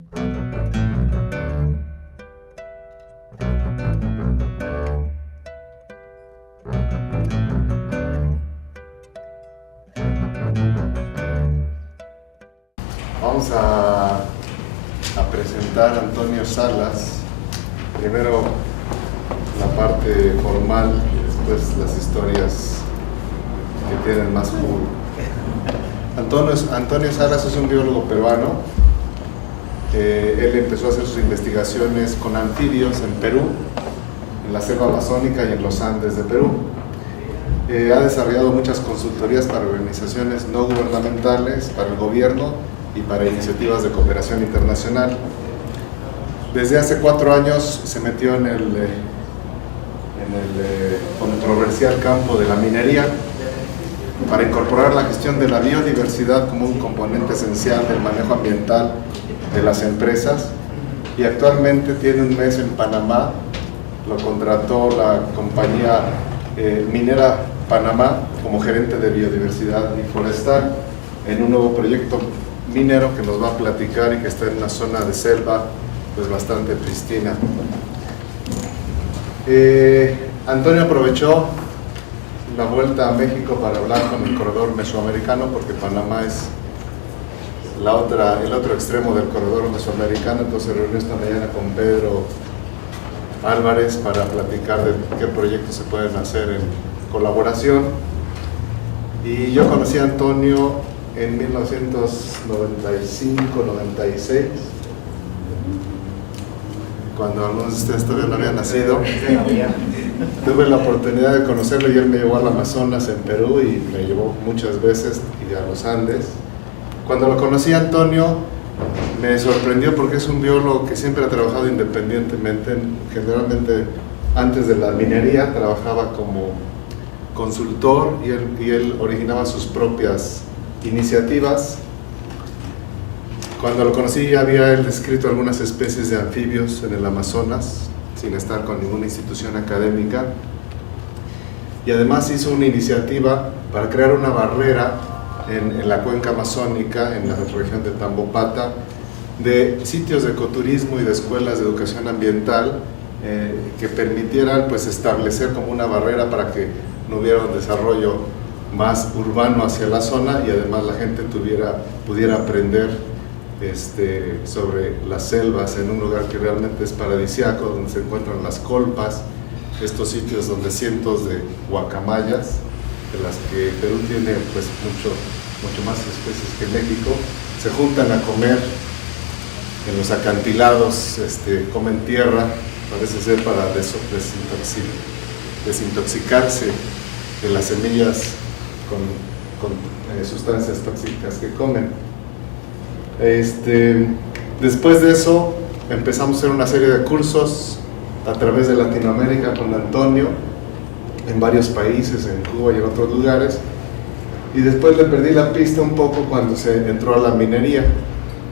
Vamos a presentar a Antonio Salas, primero la parte formal y después las historias que tienen más jugo. Antonio Salas es un biólogo peruano. Él empezó a hacer sus investigaciones con anfibios en Perú, en la selva amazónica y en los Andes de Perú. Ha desarrollado muchas consultorías para organizaciones no gubernamentales, para el gobierno y para iniciativas de cooperación internacional. Desde hace 4 años se metió en el controversial campo de la minería para incorporar la gestión de la biodiversidad como un componente esencial del manejo ambiental de las empresas, y actualmente tiene un mes en Panamá. Lo contrató la compañía minera Panamá como gerente de biodiversidad y forestal en un nuevo proyecto minero que nos va a platicar y que está en una zona de selva pues bastante pristina. Antonio aprovechó la vuelta a México para hablar con el corredor mesoamericano, porque Panamá es el otro extremo del corredor mesoamericano. Entonces se reunió esta mañana con Pedro Álvarez para platicar de qué proyectos se pueden hacer en colaboración. Y yo conocí a Antonio en 1995-96, cuando algunos de ustedes todavía no habían nacido. Tuve la oportunidad de conocerlo y él me llevó al Amazonas en Perú y me llevó muchas veces y a los Andes. Cuando lo conocí a Antonio me sorprendió porque es un biólogo que siempre ha trabajado independientemente. Generalmente antes de la minería trabajaba como consultor y él originaba sus propias iniciativas. Cuando lo conocí ya había él descrito algunas especies de anfibios en el Amazonas sin estar con ninguna institución académica, y además hizo una iniciativa para crear una barrera en la cuenca amazónica, en la región de Tambopata, de sitios de ecoturismo y de escuelas de educación ambiental que permitieran pues establecer como una barrera para que no hubiera un desarrollo más urbano hacia la zona, y además la gente pudiera aprender sobre las selvas en un lugar que realmente es paradisíaco, donde se encuentran las colpas, estos sitios donde cientos de guacamayas, de las que Perú tiene pues mucho más especies que México, se juntan a comer en los acantilados, comen tierra, parece ser para desintoxicarse de las semillas con sustancias tóxicas que comen. Después de eso empezamos a hacer una serie de cursos a través de Latinoamérica con Antonio, en varios países, en Cuba y en otros lugares, y después le perdí la pista un poco cuando se entró a la minería.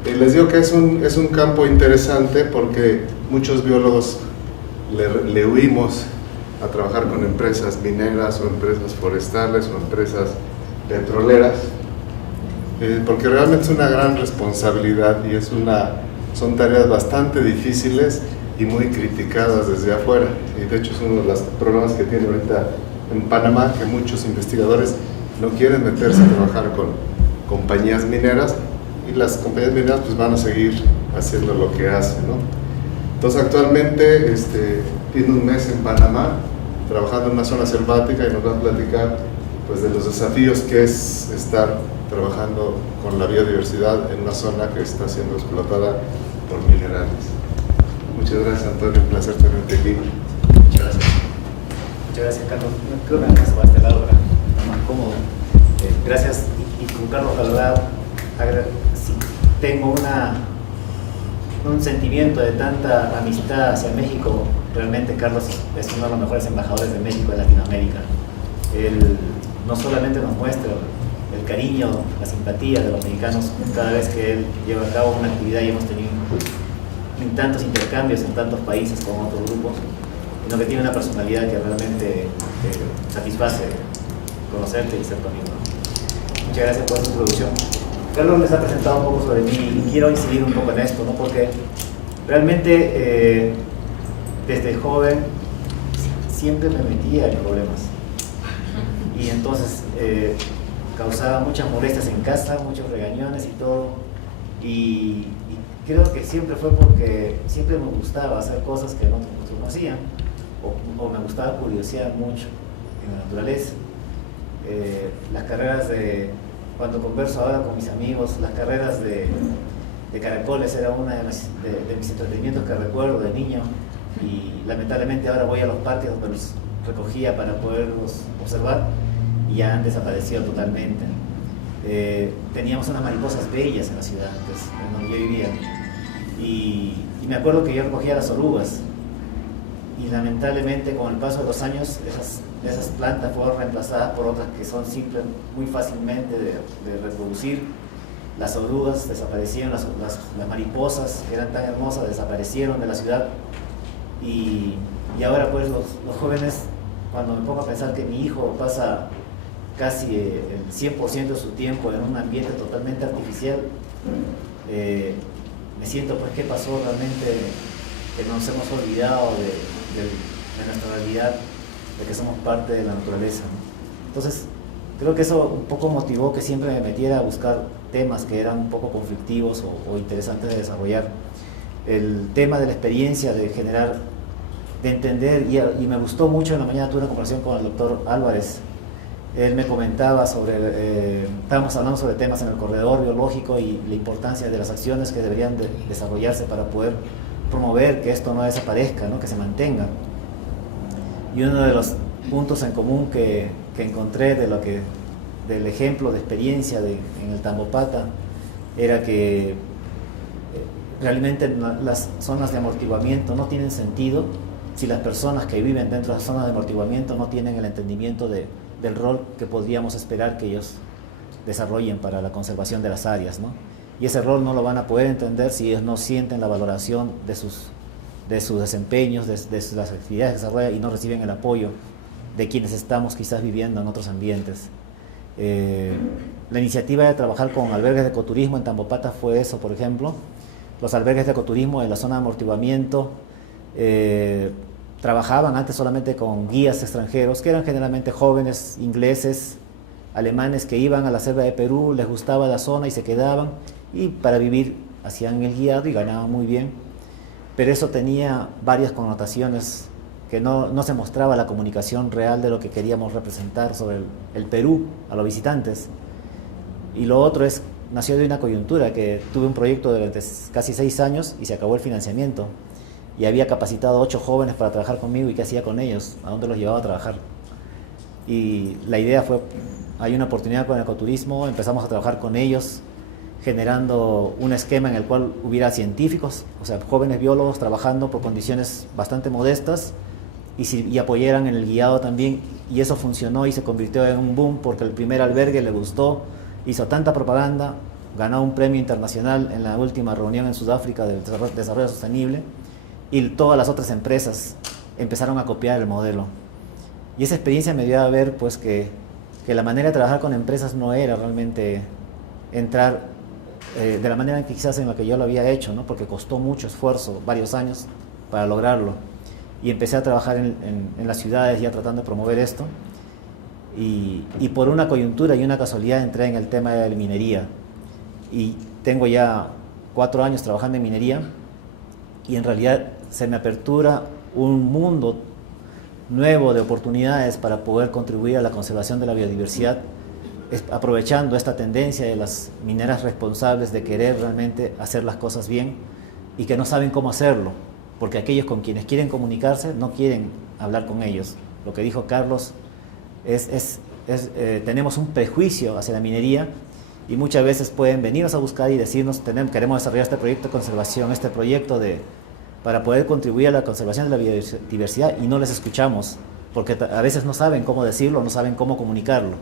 Les digo que es un campo interesante porque muchos biólogos le huimos a trabajar con empresas mineras o empresas forestales o empresas petroleras, porque realmente es una gran responsabilidad y son tareas bastante difíciles y muy criticadas desde afuera. Y de hecho es uno de los problemas que tiene ahorita en Panamá, que muchos investigadores no quieren meterse a trabajar con compañías mineras, y las compañías mineras pues van a seguir haciendo lo que hacen, ¿no? Entonces actualmente tiene un mes en Panamá trabajando en una zona selvática y nos va a platicar pues de los desafíos que es estar trabajando con la biodiversidad en una zona que está siendo explotada por minerales. Muchas gracias, Antonio, un placer tenerte aquí. Muchas gracias. Muchas gracias, Carlos. Creo que me paso para este lado ahora, está más cómodo. Gracias, y con Carlos, la verdad, sí, tengo un sentimiento de tanta amistad hacia México. Realmente Carlos es uno de los mejores embajadores de México en Latinoamérica. Él no solamente nos muestra el cariño, la simpatía de los mexicanos cada vez que él lleva a cabo una actividad, y hemos tenido tantos intercambios en tantos países con otros grupos, sino que tiene una personalidad que realmente satisface conocerte y ser tu amigo. Muchas gracias por tu introducción. Carlos les ha presentado un poco sobre mí y quiero incidir un poco en esto, ¿no? Porque realmente desde joven siempre me metía en problemas y entonces causaba muchas molestias en casa, muchos regañones y todo, y creo que siempre fue porque siempre me gustaba hacer cosas que otros no hacían, o me gustaba curiosear mucho en la naturaleza. Las carreras cuando converso ahora con mis amigos, las carreras de caracoles era una de mis entretenimientos que recuerdo de niño, y lamentablemente ahora voy a los parques donde los recogía para poderlos observar y ya han desaparecido totalmente. Teníamos unas mariposas bellas en la ciudad antes, en donde yo vivía, y me acuerdo que yo recogía las orugas, y lamentablemente con el paso de los años esas plantas fueron reemplazadas por otras que son simples, muy fácilmente de reproducir. Las orugas desaparecieron, las mariposas que eran tan hermosas desaparecieron de la ciudad, y ahora pues los jóvenes, cuando me pongo a pensar que mi hijo pasa casi el 100% de su tiempo en un ambiente totalmente artificial, me siento pues qué pasó realmente, que nos hemos olvidado de nuestra realidad, de que somos parte de la naturaleza, ¿no? Entonces creo que eso un poco motivó que siempre me metiera a buscar temas que eran un poco conflictivos o interesantes de desarrollar. El tema de la experiencia, de generar, de entender, y me gustó mucho. En la mañana tuve una conversación con el doctor Álvarez. Él me comentaba estábamos hablando sobre temas en el corredor biológico y la importancia de las acciones que deberían desarrollarse para poder promover que esto no desaparezca, ¿no? Que se mantenga. Y uno de los puntos en común que encontré del ejemplo de experiencia en el Tambopata era que realmente las zonas de amortiguamiento no tienen sentido si las personas que viven dentro de las zonas de amortiguamiento no tienen el entendimiento del rol que podríamos esperar que ellos desarrollen para la conservación de las áreas, ¿no? Y ese rol no lo van a poder entender si ellos no sienten la valoración de sus desempeños, de las actividades que desarrollan, y no reciben el apoyo de quienes estamos quizás viviendo en otros ambientes. La iniciativa de trabajar con albergues de ecoturismo en Tambopata fue eso, por ejemplo. Los albergues de ecoturismo en la zona de amortiguamiento trabajaban antes solamente con guías extranjeros, que eran generalmente jóvenes ingleses, alemanes, que iban a la selva de Perú, les gustaba la zona y se quedaban, y para vivir hacían el guiado y ganaban muy bien. Pero eso tenía varias connotaciones, que no se mostraba la comunicación real de lo que queríamos representar sobre el Perú a los visitantes. Y lo otro nació de una coyuntura, que tuve un proyecto de casi 6 años y se acabó el financiamiento, y había capacitado 8 jóvenes para trabajar conmigo, y qué hacía con ellos, a dónde los llevaba a trabajar. Y la idea fue, hay una oportunidad con el ecoturismo, empezamos a trabajar con ellos, generando un esquema en el cual hubiera científicos, o sea, jóvenes biólogos trabajando por condiciones bastante modestas, y apoyaran en el guiado también, y eso funcionó y se convirtió en un boom, porque el primer albergue le gustó, hizo tanta propaganda, ganó un premio internacional en la última reunión en Sudáfrica del desarrollo sostenible, y todas las otras empresas empezaron a copiar el modelo. Y esa experiencia me dio a ver pues que la manera de trabajar con empresas no era realmente entrar de la manera que quizás en la que yo lo había hecho, ¿no? Porque costó mucho esfuerzo, varios años para lograrlo. Y empecé a trabajar en las ciudades ya tratando de promover esto, y por una coyuntura y una casualidad entré en el tema de la minería, y tengo ya 4 años trabajando en minería, y en realidad se me apertura un mundo nuevo de oportunidades para poder contribuir a la conservación de la biodiversidad, aprovechando esta tendencia de las mineras responsables de querer realmente hacer las cosas bien y que no saben cómo hacerlo, porque aquellos con quienes quieren comunicarse no quieren hablar con ellos. Lo que dijo Carlos tenemos un prejuicio hacia la minería, y muchas veces pueden venirnos a buscar y decirnos queremos desarrollar este proyecto de conservación, este proyecto para poder contribuir a la conservación de la biodiversidad, y no les escuchamos, porque a veces no saben cómo decirlo, no saben cómo comunicarlo,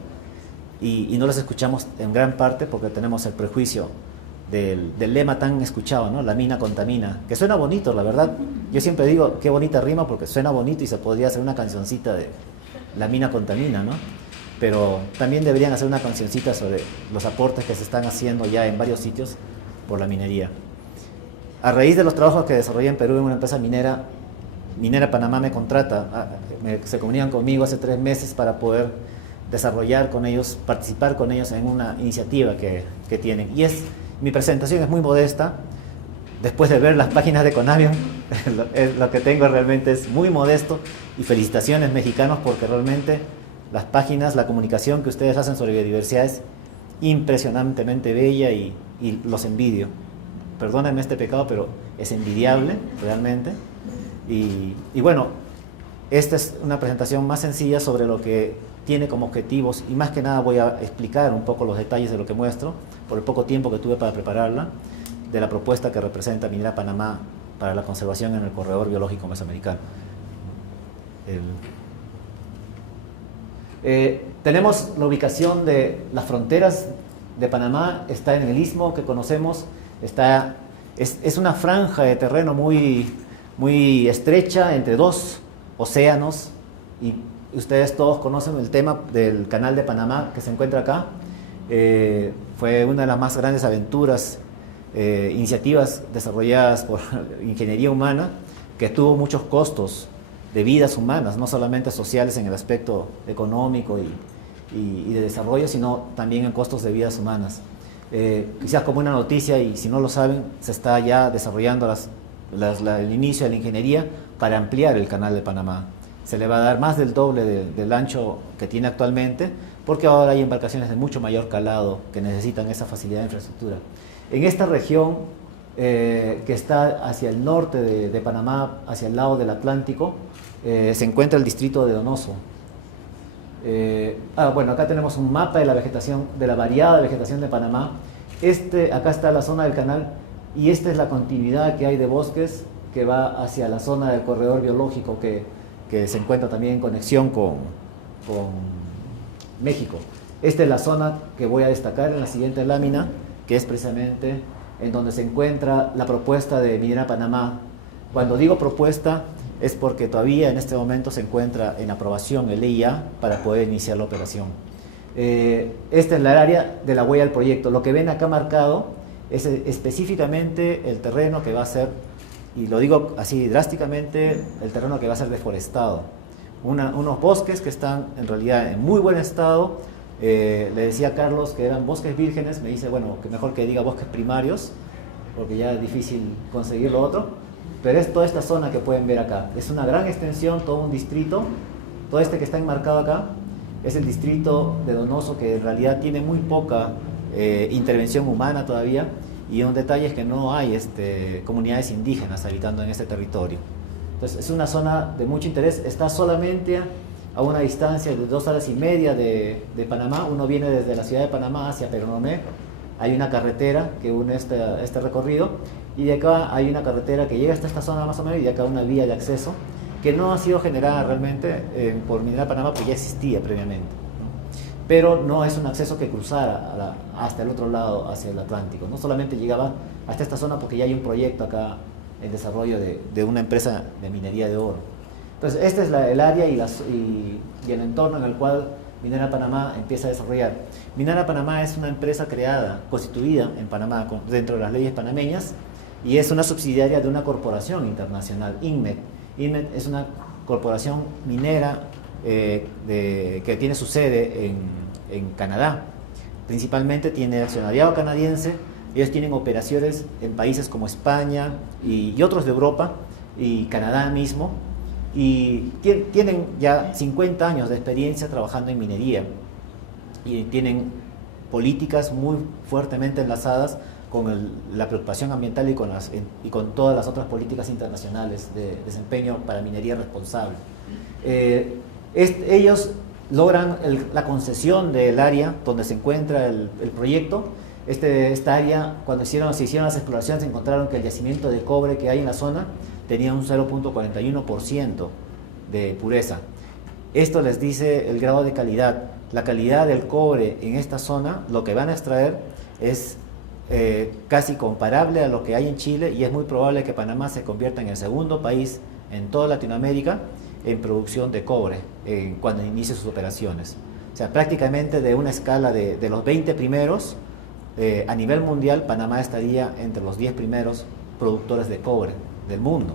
y no les escuchamos en gran parte porque tenemos el prejuicio del lema tan escuchado, ¿no? La mina contamina, que suena bonito, la verdad. Yo siempre digo, qué bonita rima, porque suena bonito y se podría hacer una cancioncita de la mina contamina, ¿no? pero también deberían hacer una cancioncita sobre los aportes que se están haciendo ya en varios sitios por la minería. A raíz de los trabajos que desarrollé en Perú en una empresa minera, Minera Panamá me contrata, se comunican conmigo hace 3 meses para poder desarrollar con ellos, participar con ellos en una iniciativa que tienen. Y mi presentación es muy modesta. Después de ver las páginas de Conamium, lo que tengo realmente es muy modesto, y felicitaciones mexicanos, porque realmente las páginas, la comunicación que ustedes hacen sobre biodiversidad es impresionantemente bella y los envidio. Perdónenme este pecado, pero es envidiable realmente. Y bueno, esta es una presentación más sencilla sobre lo que tiene como objetivos, y más que nada voy a explicar un poco los detalles de lo que muestro, por el poco tiempo que tuve para prepararla, de la propuesta que representa Minera Panamá para la conservación en el corredor biológico mesoamericano. Tenemos la ubicación de las fronteras de Panamá, está en el istmo que conocemos, es una franja de terreno muy estrecha entre 2 océanos, y ustedes todos conocen el tema del Canal de Panamá que se encuentra acá. Fue una de las más grandes aventuras, iniciativas desarrolladas por ingeniería humana, que tuvo muchos costos de vidas humanas, no solamente sociales en el aspecto económico y de desarrollo, sino también en costos de vidas humanas. Quizás como una noticia, y si no lo saben, se está ya desarrollando el inicio de la ingeniería para ampliar el Canal de Panamá. Se le va a dar más del doble del ancho que tiene actualmente, porque ahora hay embarcaciones de mucho mayor calado que necesitan esa facilidad de infraestructura. En esta región que está hacia el norte de Panamá, hacia el lado del Atlántico, se encuentra el distrito de Donoso. Bueno, acá tenemos un mapa de la vegetación, de la variada vegetación de Panamá. Acá está la zona del canal, y esta es la continuidad que hay de bosques que va hacia la zona del corredor biológico que se encuentra también en conexión con México. Esta es la zona que voy a destacar en la siguiente lámina, que es precisamente en donde se encuentra la propuesta de Minera Panamá. Cuando digo propuesta, es porque todavía en este momento se encuentra en aprobación el EIA para poder iniciar la operación. Esta es la área de la huella del proyecto. Lo que ven acá marcado es específicamente el terreno que va a ser, y lo digo así drásticamente, el terreno que va a ser deforestado. Unos bosques que están en realidad en muy buen estado. Le decía a Carlos que eran bosques vírgenes, me dice, bueno, que mejor que diga bosques primarios, porque ya es difícil conseguir lo otro, pero es toda esta zona que pueden ver acá. Es una gran extensión, todo un distrito. Todo este que está enmarcado acá es el distrito de Donoso, que en realidad tiene muy poca intervención humana todavía, y un detalle es que no hay comunidades indígenas habitando en este territorio. Entonces es una zona de mucho interés. Está solamente a una distancia de 2 horas y media de Panamá. Uno viene desde la ciudad de Panamá hacia Peronomé, hay una carretera que une este recorrido, y de acá hay una carretera que llega hasta esta zona más o menos, y de acá una vía de acceso que no ha sido generada realmente por Minera Panamá, porque ya existía previamente, ¿no? Pero no es un acceso que cruzara hasta el otro lado, hacia el Atlántico, no solamente llegaba hasta esta zona porque ya hay un proyecto acá en desarrollo de una empresa de minería de oro. Entonces esta es el área y el entorno en el cual Minera Panamá empieza a desarrollar. Minera Panamá es una empresa creada, constituida en Panamá dentro de las leyes panameñas, y es una subsidiaria de una corporación internacional, INMET. INMET es una corporación minera que tiene su sede en Canadá. Principalmente tiene accionariado canadiense. Ellos tienen operaciones en países como España y otros de Europa, y Canadá mismo, y tienen ya 50 años de experiencia trabajando en minería, y tienen políticas muy fuertemente enlazadas con la preocupación ambiental y con todas las otras políticas internacionales de desempeño para minería responsable. Ellos logran la concesión del área donde se encuentra el proyecto. Esta área, cuando se hicieron las exploraciones, encontraron que el yacimiento de cobre que hay en la zona tenía un 0.41% de pureza. Esto les dice el grado de calidad. La calidad del cobre en esta zona, lo que van a extraer es casi comparable a lo que hay en Chile, y es muy probable que Panamá se convierta en el segundo país en toda Latinoamérica en producción de cobre cuando inicie sus operaciones. O sea, prácticamente de una escala de los 20 primeros, a nivel mundial, Panamá estaría entre los 10 primeros productores de cobre del mundo,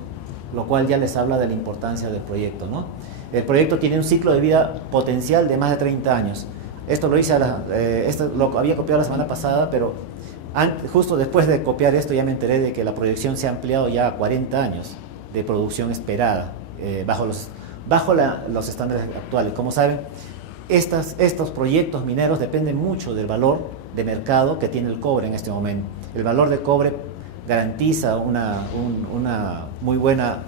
lo cual ya les habla de la importancia del proyecto, ¿no? El proyecto tiene un ciclo de vida potencial de más de 30 años. Esto lo hice, esto lo había copiado la semana pasada, pero justo después de copiar esto ya me enteré de que la proyección se ha ampliado ya a 40 años de producción esperada, bajo los estándares actuales. Como saben, estos proyectos mineros dependen mucho del valor de mercado que tiene el cobre en este momento. El valor del cobre garantiza una muy buena,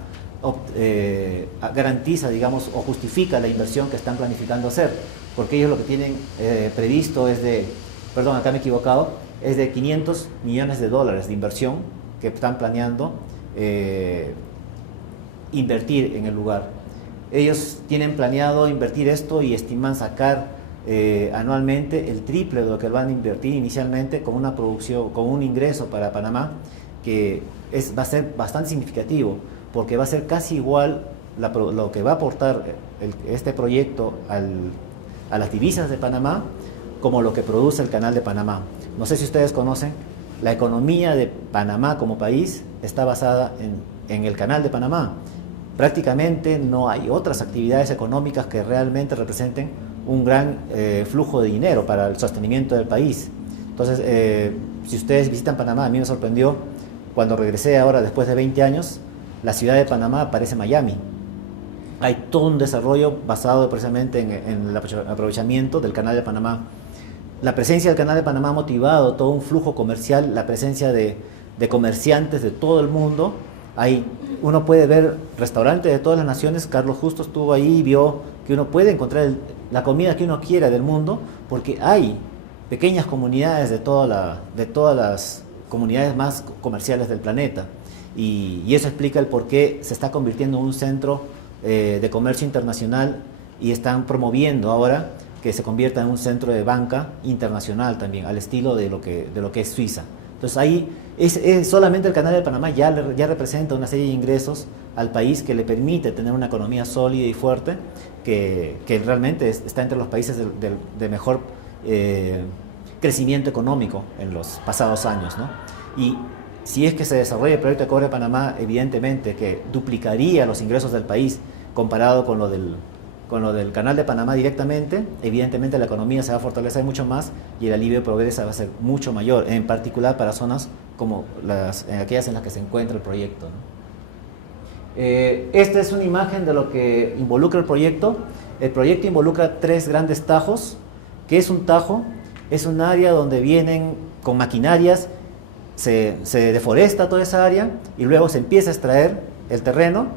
garantiza, digamos, o justifica la inversión que están planificando hacer, porque ellos lo que tienen previsto es de, perdón, acá me he equivocado, es de $500 millones de inversión que están planeando invertir en el lugar. Ellos tienen planeado invertir esto y estiman sacar anualmente el triple de lo que van a invertir inicialmente, con una producción, con un ingreso para Panamá que va a ser bastante significativo, porque va a ser casi igual lo que va a aportar este proyecto a las divisas de Panamá como lo que produce el Canal de Panamá. No sé si ustedes conocen, la economía de Panamá como país está basada en el Canal de Panamá. Prácticamente no hay otras actividades económicas que realmente representen un gran flujo de dinero para el sostenimiento del país. Entonces, si ustedes visitan Panamá, a mí me sorprendió cuando regresé ahora después de 20 años, la ciudad de Panamá parece Miami. Hay todo un desarrollo basado precisamente en el aprovechamiento del Canal de Panamá. La presencia del Canal de Panamá ha motivado todo un flujo comercial, la presencia de comerciantes de todo el mundo. Uno puede ver restaurantes de todas las naciones. Carlos justo estuvo ahí y vio que uno puede encontrar la comida que uno quiera del mundo, porque hay pequeñas comunidades de todas las comunidades más comerciales del planeta. Y eso explica el por qué se está convirtiendo en un centro de comercio internacional, y están promoviendo ahora que se convierta en un centro de banca internacional también, al estilo de lo que es Suiza. Entonces ahí solamente el Canal de Panamá ya representa una serie de ingresos al país que le permite tener una economía sólida y fuerte, que realmente está entre los países de mejor crecimiento económico en los pasados años, ¿no? Y si es que se desarrolla el proyecto de Cobre de Panamá, evidentemente que duplicaría los ingresos del país comparado con lo del Canal de Panamá directamente. Evidentemente la economía se va a fortalecer mucho más y el alivio de pobreza va a ser mucho mayor, en particular para zonas como aquellas en las que se encuentra el proyecto, ¿no? Esta es una imagen de lo que involucra el proyecto. El proyecto involucra 3 grandes tajos. ¿Qué es un tajo? Es un área donde vienen con maquinarias, se deforesta toda esa área y luego se empieza a extraer el terreno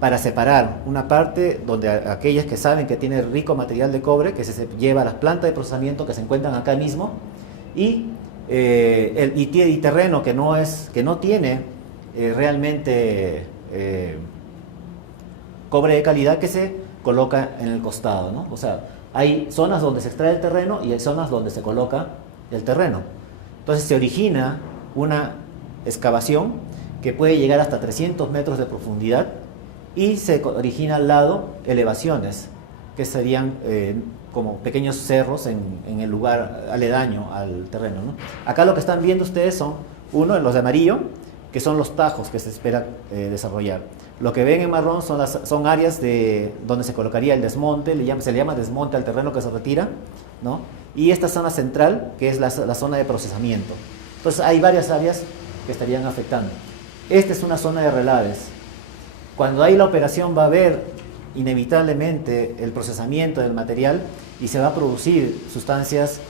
para separar una parte donde aquellas que saben que tiene rico material de cobre, que se lleva a las plantas de procesamiento que se encuentran acá mismo, y terreno que no tiene realmente cobre de calidad, que se coloca en el costado, ¿no? O sea, hay zonas donde se extrae el terreno y hay zonas donde se coloca el terreno. Entonces se origina una excavación que puede llegar hasta 300 metros de profundidad, y se origina al lado elevaciones que serían como pequeños cerros en el lugar aledaño al terreno, ¿no? Acá lo que están viendo ustedes son los de amarillo, que son los tajos que se espera desarrollar. Lo que ven en marrón son áreas donde se colocaría el desmonte, se le llama desmonte al terreno que se retira, ¿no? Y esta zona central, que es la zona de procesamiento. Entonces hay varias áreas que estarían afectando. Esta es una zona de relaves. Cuando hay la operación va a haber inevitablemente el procesamiento del material y se va a producir sustancias,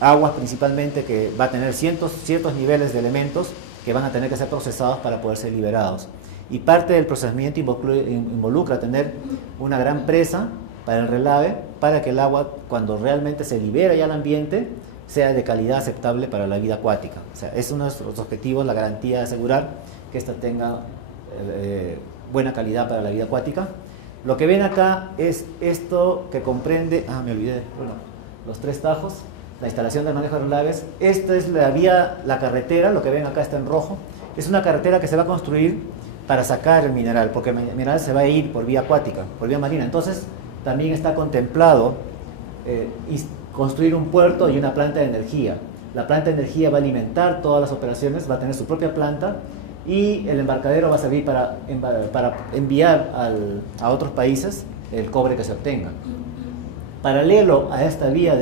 aguas principalmente, que va a tener ciertos niveles de elementos que van a tener que ser procesados para poder ser liberados. Y parte del procesamiento involucra tener una gran presa para el relave, para que el agua, cuando realmente se libera ya al ambiente, sea de calidad aceptable para la vida acuática. O sea, es uno de nuestros objetivos, la garantía de asegurar que ésta tenga buena calidad para la vida acuática. Lo que ven acá es esto que comprende, me olvidé, los 3 tajos, la instalación de manejo de relaves. Esta es la carretera, lo que ven acá está en rojo. Es una carretera que se va a construir para sacar el mineral, porque el mineral se va a ir por vía acuática, por vía marina. Entonces también está contemplado construir un puerto y una planta de energía. La planta de energía va a alimentar todas las operaciones, va a tener su propia planta, y el embarcadero va a servir para enviar a otros países el cobre que se obtenga. Paralelo a esta vía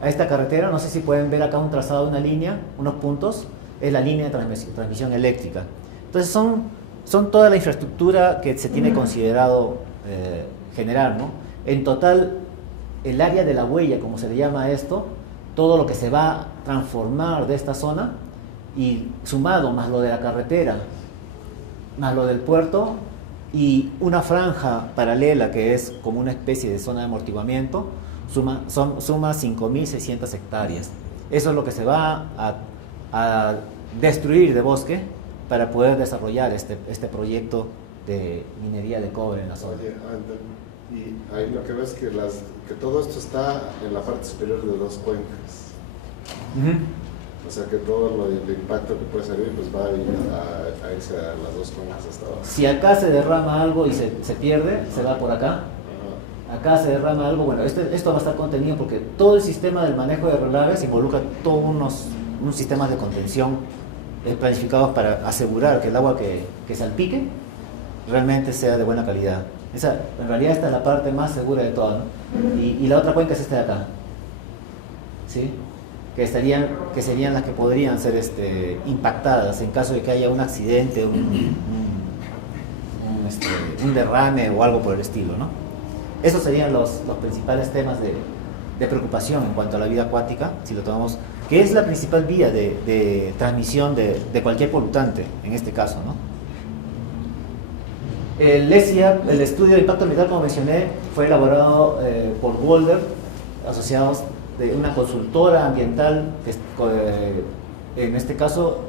a esta carretera, no sé si pueden ver acá un trazado de una línea, unos puntos, es la línea de transmisión eléctrica. Entonces son toda la infraestructura que se tiene considerado generar, ¿no? En total, el área de la huella, como se le llama a esto, todo lo que se va a transformar de esta zona, y sumado más lo de la carretera, más lo del puerto, y una franja paralela que es como una especie de zona de amortiguamiento, suma 5.600 hectáreas. Eso es lo que se va a destruir de bosque para poder desarrollar este proyecto de minería de cobre en la zona. Oye, y ahí lo que ves que todo esto está en la parte superior de dos cuencas. O sea que todo el impacto que puede salir pues va a irse a las dos cuencas hasta abajo. Si acá se derrama algo y se pierde, se va por acá. Acá se derrama algo, bueno, esto va a estar contenido porque todo el sistema del manejo de relaves involucra todos unos sistemas de contención planificados para asegurar que el agua que salpique realmente sea de buena calidad. En realidad esta es la parte más segura de todas, ¿no? Y la otra cuenca es esta de acá, ¿sí? Que serían las que podrían ser impactadas en caso de que haya un accidente, un derrame o algo por el estilo, ¿no? Esos serían los principales temas de preocupación en cuanto a la vida acuática, si lo tomamos, que es la principal vía de transmisión de cualquier polutante, en este caso, ¿no? El ESIA, el estudio de impacto ambiental, como mencioné, fue elaborado por Boulder, asociados de una consultora ambiental, en este caso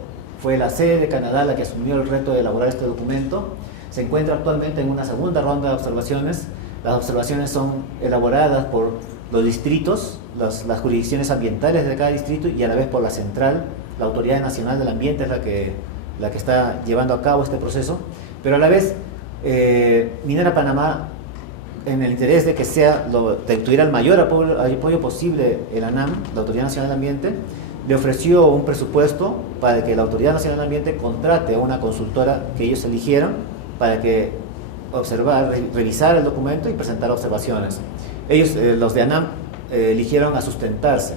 fue la sede de Canadá la que asumió el reto de elaborar este documento. Se encuentra actualmente en una segunda ronda de observaciones. Las observaciones son elaboradas por los distritos, las jurisdicciones ambientales de cada distrito, y a la vez por la central, la Autoridad Nacional del Ambiente es la que está llevando a cabo este proceso, pero a la vez Minera Panamá, en el interés de que tuviera el mayor apoyo posible el ANAM, la Autoridad Nacional del Ambiente, le ofreció un presupuesto para que la Autoridad Nacional del Ambiente contrate a una consultora que ellos eligieran para que revisar el documento y presentar observaciones. Ellos, los de ANAM, eligieron a Sustentarse.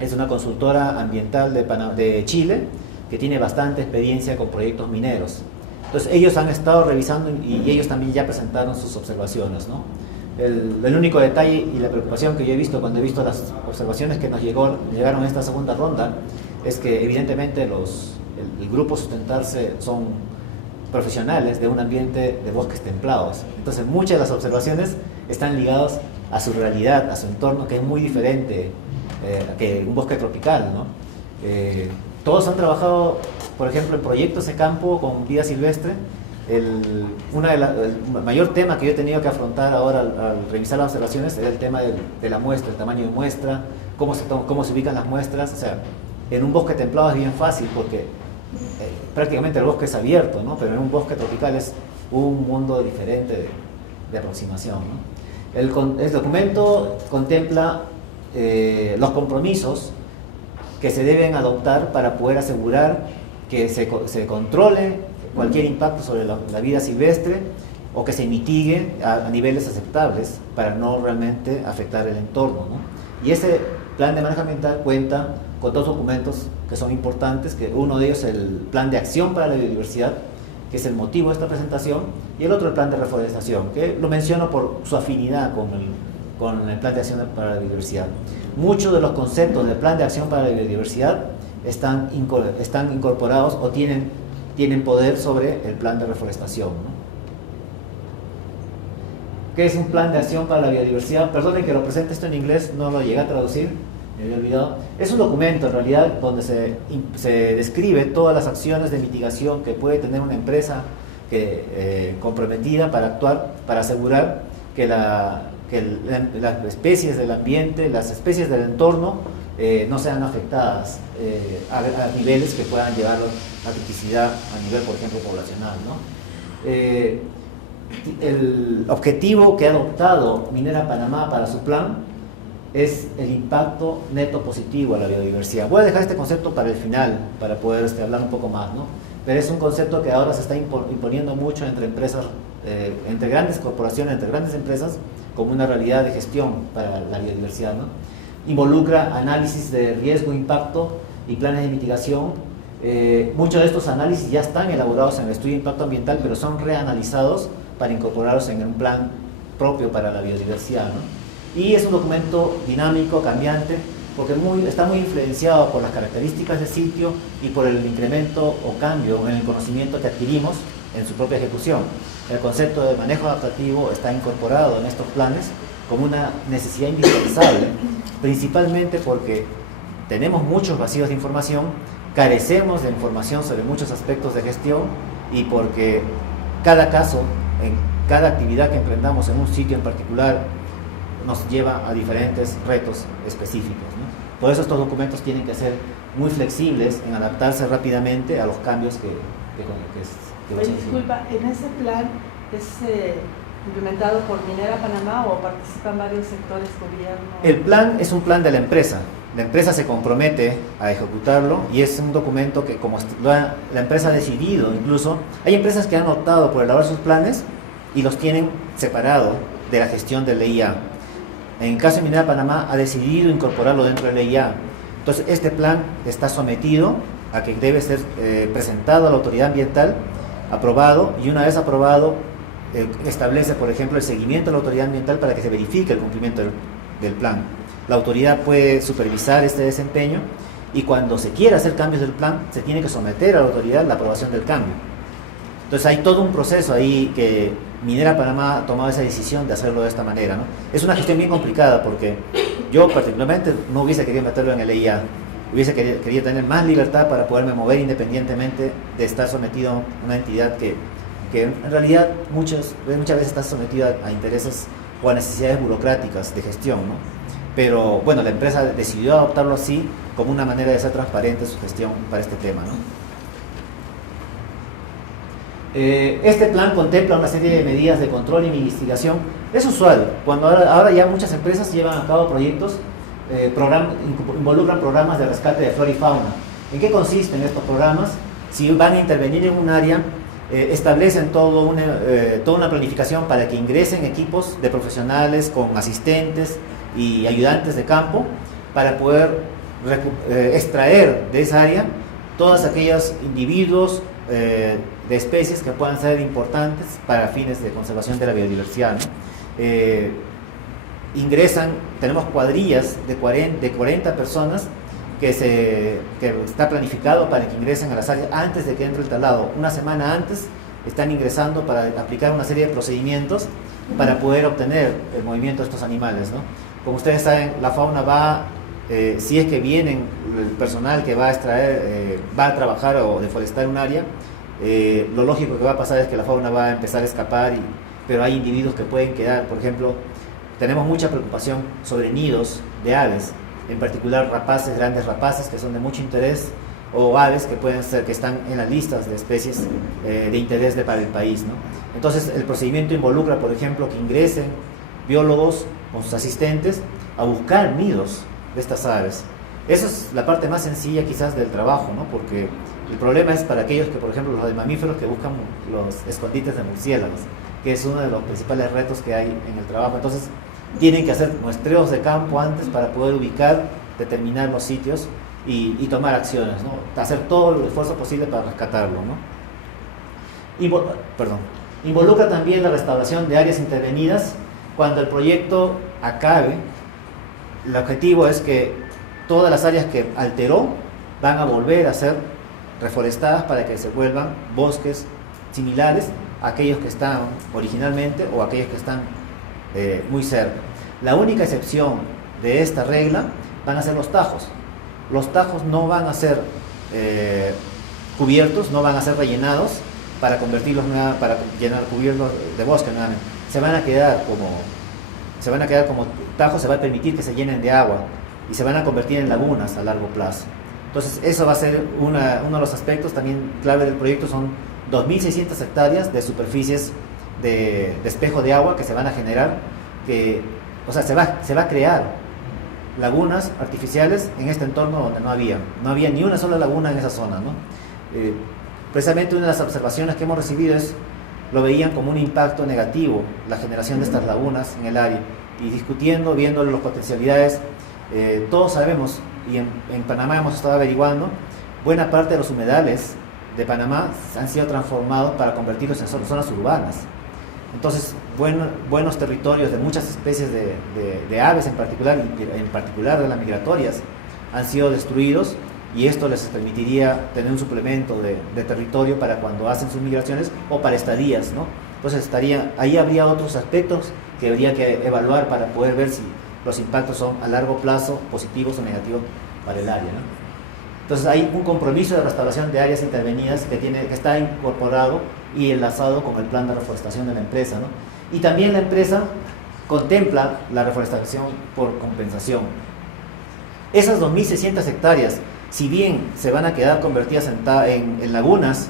Es una consultora ambiental de Chile que tiene bastante experiencia con proyectos mineros. Entonces ellos han estado revisando y ellos también ya presentaron sus observaciones, ¿no? El único detalle y la preocupación que yo he visto cuando he visto las observaciones que nos llegaron a esta segunda ronda es que evidentemente el grupo Sustentarse son profesionales de un ambiente de bosques templados. Entonces muchas de las observaciones están ligadas a su realidad, a su entorno, que es muy diferente que un bosque tropical, ¿no? Todos han trabajado, por ejemplo, en proyectos de campo con vida silvestre. El mayor tema que yo he tenido que afrontar ahora al revisar las observaciones es el tema de la muestra, el tamaño de muestra, cómo se ubican las muestras. O sea, en un bosque templado es bien fácil porque prácticamente el bosque es abierto, ¿no? Pero en un bosque tropical es un mundo diferente de aproximación, ¿no? El documento contempla los compromisos que se deben adoptar para poder asegurar que se controle cualquier impacto sobre la vida silvestre o que se mitigue a niveles aceptables para no realmente afectar el entorno, ¿no? Y ese plan de manejo ambiental cuenta con dos documentos que son importantes, que uno de ellos es el plan de acción para la biodiversidad, que es el motivo de esta presentación, y el otro el plan de reforestación, que lo menciono por su afinidad con el plan de acción para la biodiversidad. Muchos de los conceptos del plan de acción para la biodiversidad están incorporados o tienen poder sobre el plan de reforestación, ¿no? ¿Qué es un plan de acción para la biodiversidad? Perdonen que lo presente esto en inglés, no lo llegué a traducir, me había olvidado. Es un documento en realidad donde se describe todas las acciones de mitigación que puede tener una empresa comprometida para actuar, para asegurar que las especies del ambiente, las especies del entorno no sean afectadas a niveles que puedan llevar a criticidad a nivel, por ejemplo, poblacional, ¿no? el objetivo que ha adoptado Minera Panamá para su plan es el impacto neto positivo a la biodiversidad. Voy a dejar este concepto para el final, para poder hablar un poco más, ¿no? Pero es un concepto que ahora se está imponiendo mucho entre empresas, entre grandes corporaciones, entre grandes empresas, como una realidad de gestión para la biodiversidad, ¿no? Involucra análisis de riesgo, impacto y planes de mitigación. Muchos de estos análisis ya están elaborados en el estudio de impacto ambiental, pero son reanalizados para incorporarlos en un plan propio para la biodiversidad, ¿no? Y es un documento dinámico, cambiante, porque está muy influenciado por las características del sitio y por el incremento o cambio en el conocimiento que adquirimos en su propia ejecución. El concepto de manejo adaptativo está incorporado en estos planes como una necesidad indispensable, principalmente porque tenemos muchos vacíos de información, carecemos de información sobre muchos aspectos de gestión y porque cada caso, en cada actividad que emprendamos en un sitio en particular, nos lleva a diferentes retos específicos, ¿no? Por eso estos documentos tienen que ser muy flexibles en adaptarse rápidamente a los cambios que Oye, disculpa, ¿en ese plan es implementado por Minera Panamá o participan varios sectores, gobierno? El plan es un plan de la empresa se compromete a ejecutarlo y es un documento que como la empresa ha decidido, incluso hay empresas que han optado por elaborar sus planes y los tienen separado de la gestión del EIA. En el caso de Minera Panamá ha decidido incorporarlo dentro del EIA. Entonces este plan está sometido a que debe ser presentado a la autoridad ambiental, aprobado, y una vez aprobado establece, por ejemplo, el seguimiento de la autoridad ambiental para que se verifique el cumplimiento del plan. La autoridad puede supervisar este desempeño y cuando se quiera hacer cambios del plan se tiene que someter a la autoridad la aprobación del cambio. Entonces hay todo un proceso ahí que Minera Panamá ha tomado esa decisión de hacerlo de esta manera, ¿no? Es una gestión bien complicada porque yo particularmente no hubiese querido meterlo en el EIA, hubiese querido tener más libertad para poderme mover independientemente de estar sometido a una entidad que en realidad muchas veces está sometida a intereses o a necesidades burocráticas de gestión, ¿no? Pero bueno, la empresa decidió adoptarlo así como una manera de ser transparente en su gestión para este tema, ¿no? Este plan contempla una serie de medidas de control y mitigación. Es usual, cuando ahora ya muchas empresas llevan a cabo proyectos, involucran programas de rescate de flora y fauna. ¿En qué consisten estos programas? Si van a intervenir en un área, establecen toda una planificación para que ingresen equipos de profesionales con asistentes y ayudantes de campo para poder extraer de esa área todos aquellos individuos de especies que puedan ser importantes para fines de conservación de la biodiversidad, ¿no? Tenemos cuadrillas de 40 personas que está planificado para que ingresen a las áreas antes de que entre el talado. Una semana antes están ingresando para aplicar una serie de procedimientos para poder obtener el movimiento de estos animales, ¿no? Como ustedes saben, la fauna va, si es que vienen el personal que va a extraer, va a trabajar o deforestar un área, lo lógico que va a pasar es que la fauna va a empezar a escapar, pero hay individuos que pueden quedar. Por ejemplo, tenemos mucha preocupación sobre nidos de aves, en particular rapaces, grandes rapaces que son de mucho interés, o aves que pueden ser, que están en las listas de especies de interés para el país, ¿no? Entonces el procedimiento involucra, por ejemplo, que ingresen biólogos con sus asistentes a buscar nidos de estas aves. Esa es la parte más sencilla quizás del trabajo, ¿no? Porque el problema es para aquellos que, por ejemplo, los de mamíferos que buscan los escondites de murciélagos, que es uno de los principales retos que hay en el trabajo. Entonces tienen que hacer muestreos de campo antes para poder ubicar, determinar los sitios y tomar acciones, ¿no? Hacer todo el esfuerzo posible para rescatarlo, ¿no? Involucra también la restauración de áreas intervenidas. Cuando el proyecto acabe, el objetivo es que todas las áreas que alteró van a volver a ser reforestadas para que se vuelvan bosques similares a aquellos que están originalmente o aquellos que están muy cerca. La única excepción de esta regla van a ser los tajos. Los tajos no van a ser cubiertos, no van a ser rellenados para convertirlos para cubrirlos de bosque nuevamente. Se van a quedar como tajos, se va a permitir que se llenen de agua y se van a convertir en lagunas a largo plazo. Entonces eso va a ser uno de los aspectos también clave del proyecto. Son 2.600 hectáreas de superficies de espejo de agua que se van a generar, o sea, se va a crear lagunas artificiales en este entorno donde no había ni una sola laguna en esa zona, ¿no? Precisamente una de las observaciones que hemos recibido lo veían como un impacto negativo la generación de estas lagunas en el área, y discutiendo, viendo las potencialidades, todos sabemos, y en Panamá hemos estado averiguando, buena parte de los humedales de Panamá han sido transformados para convertirlos en zonas urbanas. Entonces, buenos territorios de muchas especies de aves en particular de las migratorias, han sido destruidos, y esto les permitiría tener un suplemento de territorio para cuando hacen sus migraciones o para estadías, ¿no? Entonces ahí habría otros aspectos que habría que evaluar para poder ver si los impactos son a largo plazo positivos o negativos para el área, ¿no? Entonces hay un compromiso de restauración de áreas intervenidas que está incorporado y enlazado con el plan de reforestación de la empresa, ¿no? Y también la empresa contempla la reforestación por compensación. Esas 2.600 hectáreas, si bien se van a quedar convertidas en lagunas,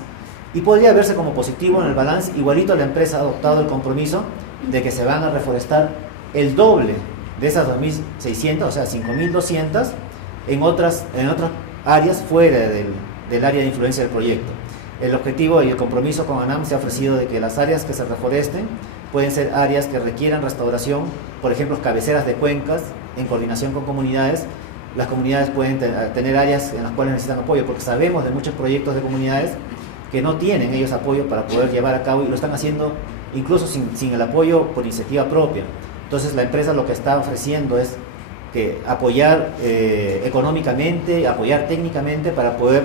y podría verse como positivo en el balance, igualito la empresa ha adoptado el compromiso de que se van a reforestar el doble de esas 2.600, o sea, 5.200, en otras áreas fuera del área de influencia del proyecto. El objetivo y el compromiso con ANAM se ha ofrecido de que las áreas que se reforesten pueden ser áreas que requieran restauración, por ejemplo, cabeceras de cuencas, en coordinación con comunidades. Las comunidades pueden tener áreas en las cuales necesitan apoyo, porque sabemos de muchos proyectos de comunidades que no tienen ellos apoyo para poder llevar a cabo, y lo están haciendo incluso sin el apoyo por iniciativa propia. Entonces la empresa lo que está ofreciendo es que apoyar económicamente, apoyar técnicamente para poder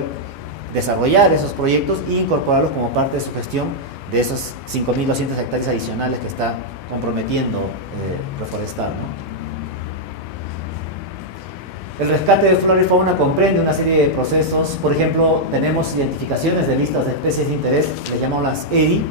desarrollar esos proyectos e incorporarlos como parte de su gestión de esos 5.200 hectáreas adicionales que está comprometiendo reforestar, ¿no? El rescate de flora y fauna comprende una serie de procesos. Por ejemplo, tenemos identificaciones de listas de especies de interés, le llamamos las EDI.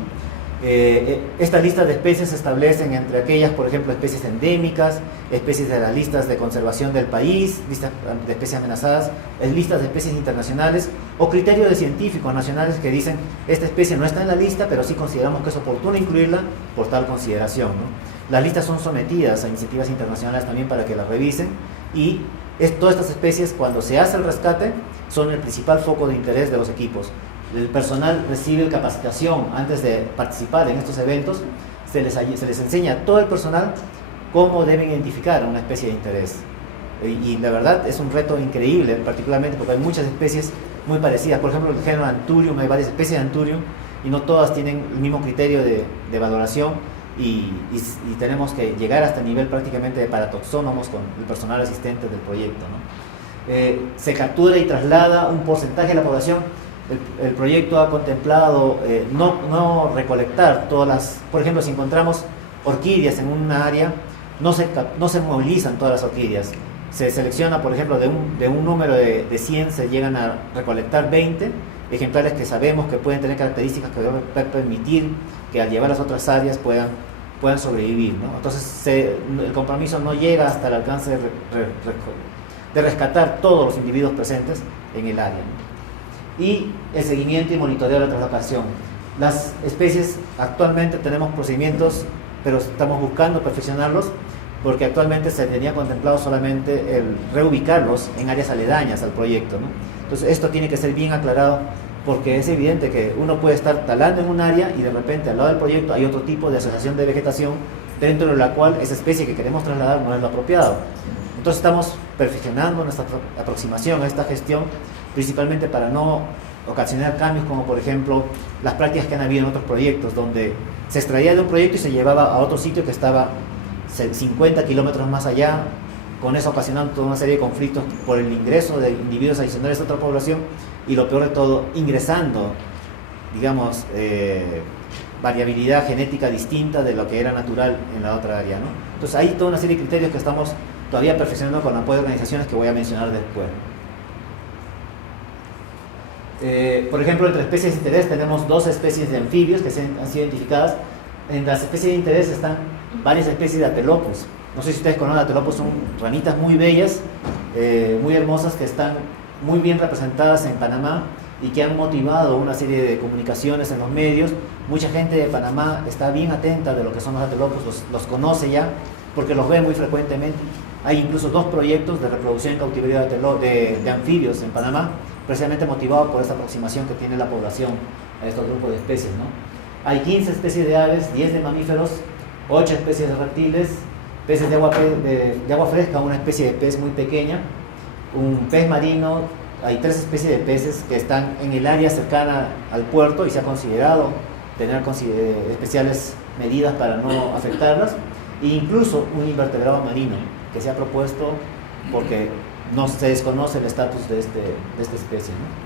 Estas listas de especies se establecen entre aquellas, por ejemplo, especies endémicas, especies de las listas de conservación del país, listas de especies amenazadas, listas de especies internacionales, o criterios de científicos nacionales que dicen esta especie no está en la lista, pero sí consideramos que es oportuno incluirla por tal consideración, ¿no? Las listas son sometidas a iniciativas internacionales también para que las revisen, y todas estas especies, cuando se hace el rescate, son el principal foco de interés de los equipos. El personal recibe capacitación antes de participar en estos eventos. Se les enseña a todo el personal cómo deben identificar una especie de interés. Y la verdad es un reto increíble, particularmente porque hay muchas especies muy parecidas. Por ejemplo, el género Anthurium, hay varias especies de Anthurium y no todas tienen el mismo criterio de valoración. Y tenemos que llegar hasta el nivel prácticamente de paratoxónomos con el personal asistente del proyecto, ¿no? Se captura y traslada un porcentaje de la población. El proyecto ha contemplado no recolectar todas las, por ejemplo, si encontramos orquídeas en una área, no se movilizan todas las orquídeas. Se selecciona, por ejemplo, de un número de 100 se llegan a recolectar 20 ejemplares que sabemos que pueden tener características que van a permitir que al llevar a las otras áreas puedan sobrevivir, ¿no? Entonces el compromiso no llega hasta el alcance de rescatar todos los individuos presentes en el área, ¿no? Y el seguimiento y monitoreo de la translocación. Las especies, actualmente tenemos procedimientos, pero estamos buscando perfeccionarlos, porque actualmente se tenía contemplado solamente el reubicarlos en áreas aledañas al proyecto, ¿no? Entonces esto tiene que ser bien aclarado, porque es evidente que uno puede estar talando en un área y de repente al lado del proyecto hay otro tipo de asociación de vegetación dentro de la cual esa especie que queremos trasladar no es lo apropiado. Entonces estamos perfeccionando nuestra aproximación a esta gestión, principalmente para no ocasionar cambios como por ejemplo las prácticas que han habido en otros proyectos, donde se extraía de un proyecto y se llevaba a otro sitio que estaba 50 kilómetros más allá, con eso ocasionando toda una serie de conflictos por el ingreso de individuos adicionales a otra población, y lo peor de todo, ingresando, digamos, variabilidad genética distinta de lo que era natural en la otra área, ¿no? Entonces hay toda una serie de criterios que estamos todavía perfeccionando con apoyo de organizaciones que voy a mencionar después. Por ejemplo, entre especies de interés tenemos 2 especies de anfibios que han sido identificadas. En las especies de interés están varias especies de Atelopus. No sé si ustedes conocen, Atelopus son ranitas muy bellas, muy hermosas, que están muy bien representadas en Panamá y que han motivado una serie de comunicaciones en los medios. Mucha gente de Panamá está bien atenta de lo que son los antelopos, los conoce ya, porque los ve muy frecuentemente. Hay incluso 2 proyectos de reproducción en cautiverio de anfibios en Panamá, precisamente motivados por esta aproximación que tiene la población a estos grupos de especies, ¿no? Hay 15 especies de aves, 10 de mamíferos, 8 especies de reptiles, peces de agua fresca, una especie de pez muy pequeña, un pez marino. Hay 3 especies de peces que están en el área cercana al puerto y se ha considerado tener especiales medidas para no afectarlas, e incluso un invertebrado marino que se ha propuesto porque no se desconoce el estatus de esta especie, ¿no?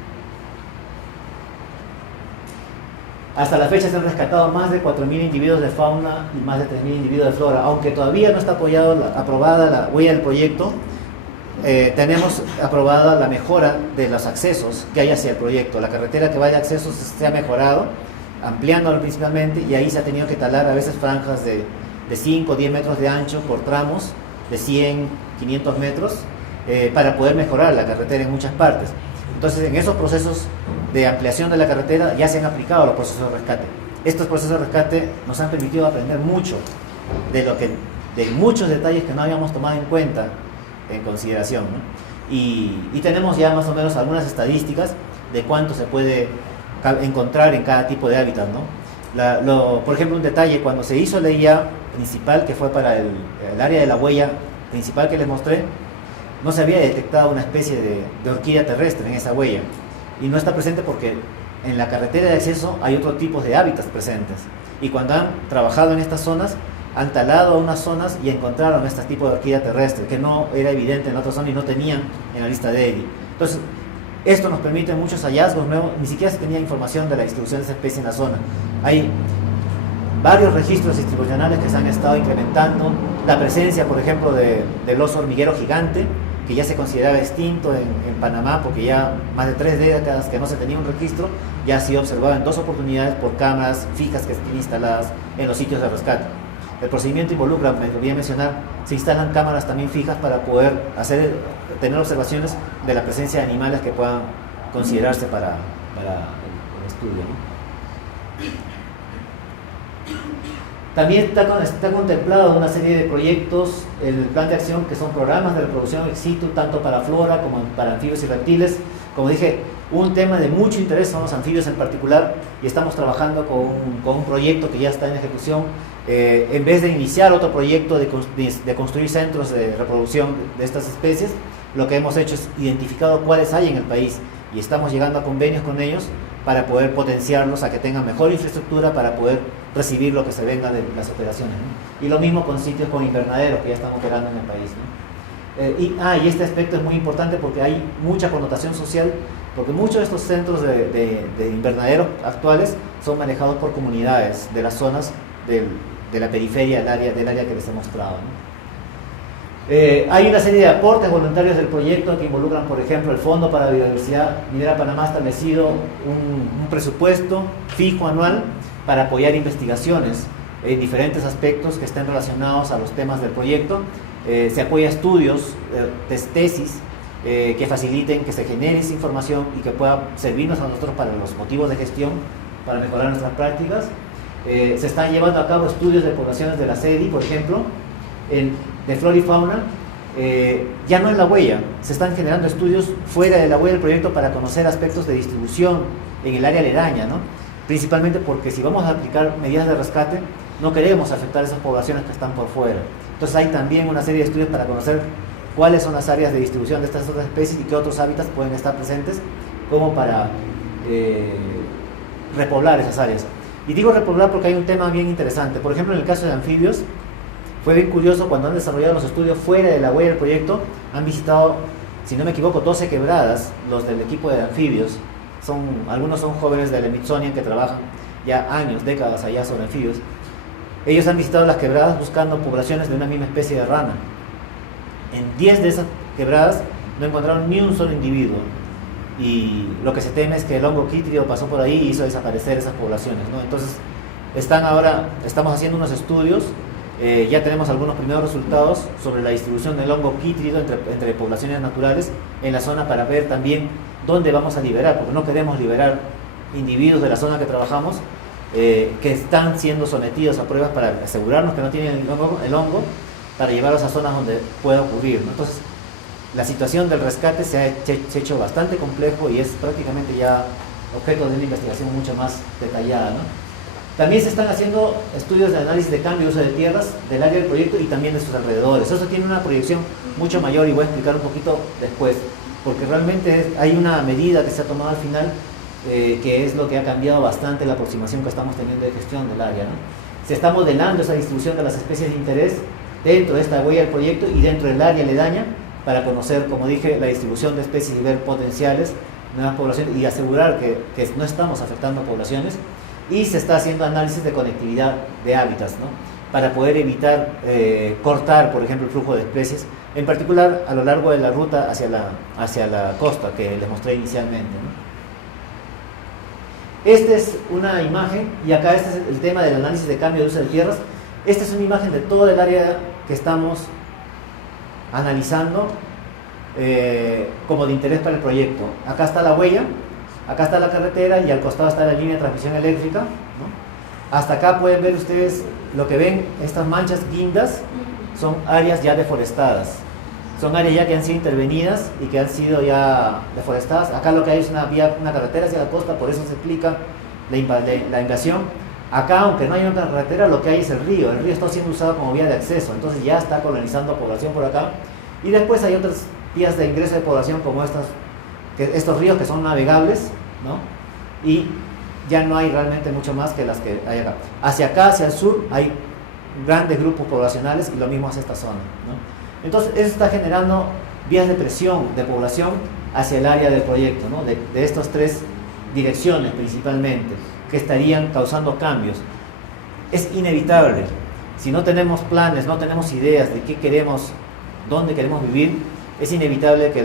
Hasta la fecha se han rescatado más de 4.000 individuos de fauna y más de 3.000 individuos de flora. Aunque todavía no está aprobada la huella del proyecto, tenemos aprobada la mejora de los accesos que hay hacia el proyecto. La carretera que va de accesos se ha mejorado, ampliándolo principalmente, y ahí se ha tenido que talar a veces franjas de 5 o 10 metros de ancho por tramos de 100, 500 metros, para poder mejorar la carretera en muchas partes. Entonces, en esos procesos de ampliación de la carretera ya se han aplicado los procesos de rescate. Estos procesos de rescate nos han permitido aprender mucho de muchos detalles que no habíamos tomado en cuenta, en consideración, ¿no? Y tenemos ya más o menos algunas estadísticas de cuánto se puede encontrar en cada tipo de hábitat, ¿no? Por ejemplo, un detalle: cuando se hizo la IA principal, que fue para el área de la huella principal que les mostré, no se había detectado una especie de orquídea terrestre en esa huella, y no está presente porque en la carretera de acceso hay otros tipos de hábitats presentes, y cuando han trabajado en estas zonas han talado unas zonas y encontraron este tipo de orquídea terrestre que no era evidente en otras zonas y no tenían en la lista de ERI. Entonces, esto nos permite muchos hallazgos nuevos. Ni siquiera se tenía información de la distribución de esa especie en la zona. Hay varios registros distribucionales que se han estado incrementando. La presencia, por ejemplo, del oso hormiguero gigante, que ya se consideraba extinto en Panamá, porque ya más de 3 décadas que no se tenía un registro, ya ha sido observado en 2 oportunidades por cámaras fijas que están instaladas en los sitios de rescate. El procedimiento involucra, me olvidé mencionar, se instalan cámaras también fijas para poder tener observaciones de la presencia de animales que puedan considerarse para el estudio, ¿no? También está contemplado una serie de proyectos en el plan de acción que son programas de reproducción ex situ, tanto para flora como para anfibios y reptiles. Como dije, un tema de mucho interés son los anfibios en particular, y estamos trabajando con un proyecto que ya está en ejecución. En vez de iniciar otro proyecto de construir centros de reproducción de estas especies, lo que hemos hecho es identificado cuáles hay en el país, y estamos llegando a convenios con ellos para poder potenciarlos a que tengan mejor infraestructura para poder recibir lo que se venga de las operaciones, ¿no? Y lo mismo con sitios con invernaderos que ya están operando en el país, ¿no? Y este aspecto es muy importante porque hay mucha connotación social, porque muchos de estos centros de invernaderos actuales son manejados por comunidades de las zonas de la periferia del área que les he mostrado, ¿no? Hay una serie de aportes voluntarios del proyecto que involucran, por ejemplo, el Fondo para la Biodiversidad Minera Panamá ha establecido un presupuesto fijo anual para apoyar investigaciones en diferentes aspectos que estén relacionados a los temas del proyecto. Se apoya estudios, tesis que faciliten que se genere esa información y que pueda servirnos a nosotros para los motivos de gestión, para mejorar nuestras prácticas. Se están llevando a cabo estudios de poblaciones de la SEDI, por ejemplo, de flora y fauna, ya no en la huella. Se están generando estudios fuera de la huella del proyecto para conocer aspectos de distribución en el área aledaña, ¿no? Principalmente porque si vamos a aplicar medidas de rescate, no queremos afectar esas poblaciones que están por fuera. Entonces hay también una serie de estudios para conocer cuáles son las áreas de distribución de estas otras especies y qué otros hábitats pueden estar presentes, como para repoblar esas áreas. Y digo repoblar porque hay un tema bien interesante. Por ejemplo, en el caso de anfibios, fue bien curioso cuando han desarrollado los estudios fuera de la huella del proyecto. Han visitado, si no me equivoco, 12 quebradas, los del equipo de anfibios. Algunos son jóvenes del Smithsonian que trabajan ya años, décadas allá sobre anfibios. Ellos han visitado las quebradas buscando poblaciones de una misma especie de rana. En 10 de esas quebradas no encontraron ni un solo individuo, y lo que se teme es que el hongo quítrio pasó por ahí y hizo desaparecer esas poblaciones, ¿no? Entonces estamos haciendo unos estudios Ya tenemos algunos primeros resultados sobre la distribución del hongo quítrido entre poblaciones naturales en la zona, para ver también dónde vamos a liberar, porque no queremos liberar individuos de la zona que trabajamos que están siendo sometidos a pruebas para asegurarnos que no tienen el hongo, para llevarlos a zonas donde pueda ocurrir, ¿no? Entonces, la situación del rescate se ha hecho bastante complejo y es prácticamente ya objeto de una investigación mucho más detallada, ¿no? También se están haciendo estudios de análisis de cambio de uso de tierras del área del proyecto y también de sus alrededores. Eso tiene una proyección mucho mayor y voy a explicar un poquito después, porque realmente hay una medida que se ha tomado al final que es lo que ha cambiado bastante la aproximación que estamos teniendo de gestión del área, ¿no? Se está modelando esa distribución de las especies de interés dentro de esta huella del proyecto y dentro del área aledaña, para conocer, como dije, la distribución de especies y ver potenciales, nuevas poblaciones, y asegurar que no estamos afectando poblaciones. Y se está haciendo análisis de conectividad de hábitats, ¿no? Para poder evitar cortar, por ejemplo, el flujo de especies, en particular a lo largo de la ruta hacia la costa que les mostré inicialmente, ¿no? Esta es una imagen, y acá este es el tema del análisis de cambio de uso de tierras. Esta es una imagen de todo el área que estamos analizando como de interés para el proyecto. Acá está la huella, acá está la carretera y al costado está la línea de transmisión eléctrica, ¿no? Hasta acá pueden ver ustedes lo que ven, estas manchas guindas son áreas ya deforestadas. Son áreas ya que han sido intervenidas y que han sido ya deforestadas. Acá lo que hay es una carretera hacia la costa, por eso se explica la invasión. Acá, aunque no hay una carretera, lo que hay es el río. El río está siendo usado como vía de acceso, entonces ya está colonizando población por acá. Y después hay otras vías de ingreso de población como estos ríos que son navegables, ¿no? Y ya no hay realmente mucho más que las que hay acá. Hacia acá, hacia el sur, hay grandes grupos poblacionales y lo mismo hacia esta zona, ¿no? Entonces, eso está generando vías de presión de población hacia el área del proyecto, ¿no? De estas tres direcciones principalmente, que estarían causando cambios. Es inevitable. Si no tenemos planes, no tenemos ideas de qué queremos, dónde queremos vivir, es inevitable que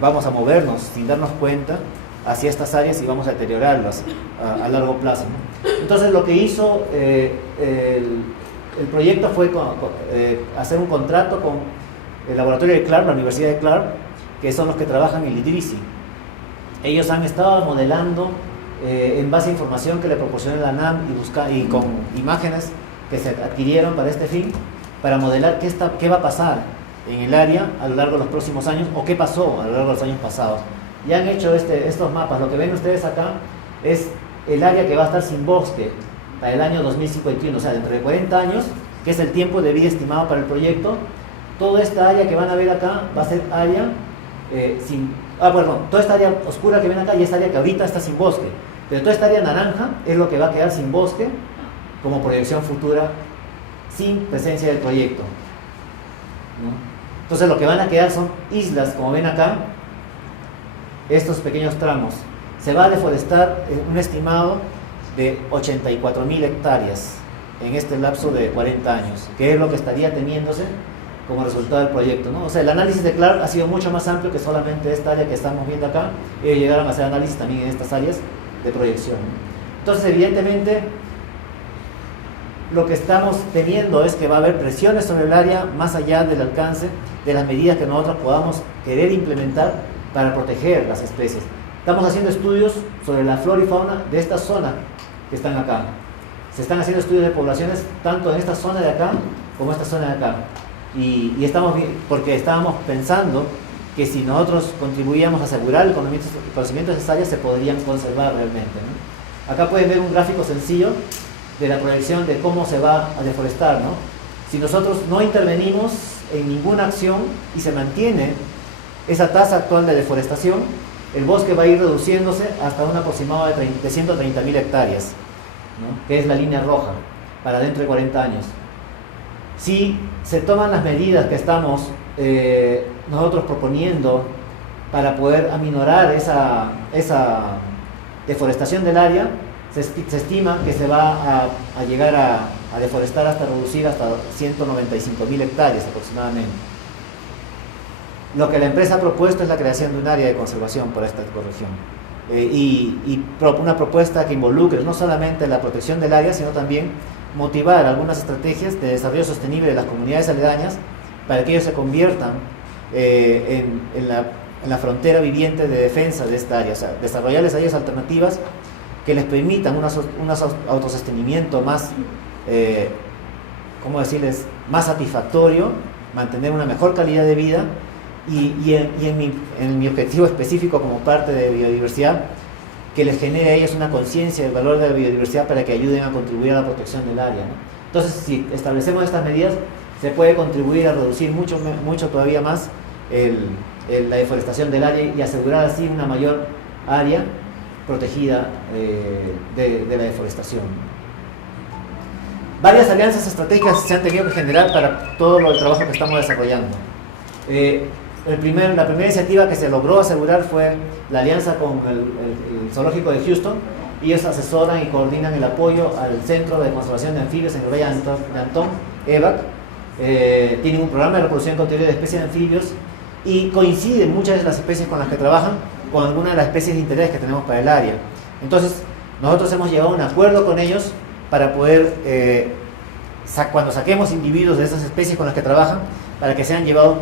vamos a movernos sin darnos cuenta hacia estas áreas y vamos a deteriorarlas a largo plazo, ¿no? Entonces, lo que hizo el proyecto fue hacer un contrato con el laboratorio de Clark, la Universidad de Clark, que son los que trabajan en el IDRISI. Ellos han estado modelando en base a información que le proporcionó la NAM y con imágenes que se adquirieron para este fin, para modelar qué va a pasar en el área a lo largo de los próximos años, o qué pasó a lo largo de los años pasados. Ya han hecho estos mapas. Lo que ven ustedes acá es el área que va a estar sin bosque para el año 2051, o sea, dentro de 40 años, que es el tiempo de vida estimado para el proyecto. Toda esta área que van a ver acá va a ser área toda esta área oscura que ven acá y esta área que ahorita está sin bosque, pero toda esta área naranja es lo que va a quedar sin bosque como proyección futura, sin presencia del proyecto, ¿no? Entonces, lo que van a quedar son islas, como ven acá, estos pequeños tramos. Se va a deforestar un estimado de 84.000 hectáreas en este lapso de 40 años, que es lo que estaría teniéndose como resultado del proyecto, ¿no? O sea, el análisis de Clark ha sido mucho más amplio que solamente esta área que estamos viendo acá, y llegaron a hacer análisis también en estas áreas de proyección, ¿no? Entonces, evidentemente, lo que estamos teniendo es que va a haber presiones sobre el área más allá del alcance de las medidas que nosotros podamos querer implementar para proteger las especies. Estamos haciendo estudios sobre la flora y fauna de esta zona que están acá. Se están haciendo estudios de poblaciones tanto en esta zona de acá como en esta zona de acá. Y porque estábamos pensando que si nosotros contribuíamos a asegurar el conocimiento de esas áreas, se podrían conservar realmente, ¿no? Acá pueden ver un gráfico sencillo de la proyección de cómo se va a deforestar, ¿no? Si nosotros no intervenimos en ninguna acción y se mantiene esa tasa actual de deforestación, el bosque va a ir reduciéndose hasta un aproximado de 130.000 hectáreas, ¿no? Que es la línea roja, para dentro de 40 años. Si se toman las medidas que estamos nosotros proponiendo para poder aminorar esa deforestación del área, se estima que se va a llegar a deforestar hasta reducir hasta 195.000 hectáreas aproximadamente. Lo que la empresa ha propuesto es la creación de un área de conservación para esta ecorregión. una propuesta que involucre no solamente la protección del área, sino también motivar algunas estrategias de desarrollo sostenible de las comunidades aledañas para que ellos se conviertan en la frontera viviente de defensa de esta área, o sea, desarrollarles a ellos alternativas que les permitan un autosostenimiento más, ¿cómo decirles?, más satisfactorio, mantener una mejor calidad de vida y en mi objetivo específico como parte de biodiversidad, que les genere a ellos una conciencia del valor de la biodiversidad para que ayuden a contribuir a la protección del área, ¿no? Entonces, si establecemos estas medidas, se puede contribuir a reducir mucho todavía más la deforestación del área y asegurar así una mayor área protegida de la deforestación. Varias alianzas estratégicas se han tenido que generar para todo el trabajo que estamos desarrollando. La primera iniciativa que se logró asegurar fue la alianza con el Zoológico de Houston. Ellos asesoran y coordinan el apoyo al Centro de Conservación de Anfibios en el Valle de Antón, EVAC. Tienen un programa de reproducción cautiverio de especies de anfibios y coinciden muchas de las especies con las que trabajan con algunas de las especies de interés que tenemos para el área. Entonces, nosotros hemos llegado a un acuerdo con ellos para poder, cuando saquemos individuos de esas especies con las que trabajan, para que sean llevados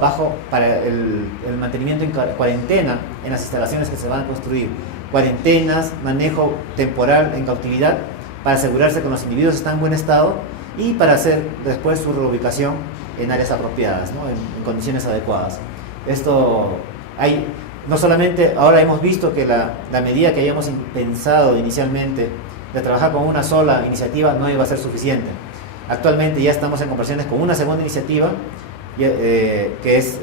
para el mantenimiento en cuarentena en las instalaciones que se van a construir. Cuarentenas, manejo temporal en cautividad, para asegurarse que los individuos están en buen estado y para hacer después su reubicación en áreas apropiadas, ¿no? en condiciones adecuadas. Esto hay, no solamente, ahora hemos visto que la medida que habíamos pensado inicialmente de trabajar con una sola iniciativa no iba a ser suficiente. Actualmente ya estamos en conversaciones con una segunda iniciativa, que es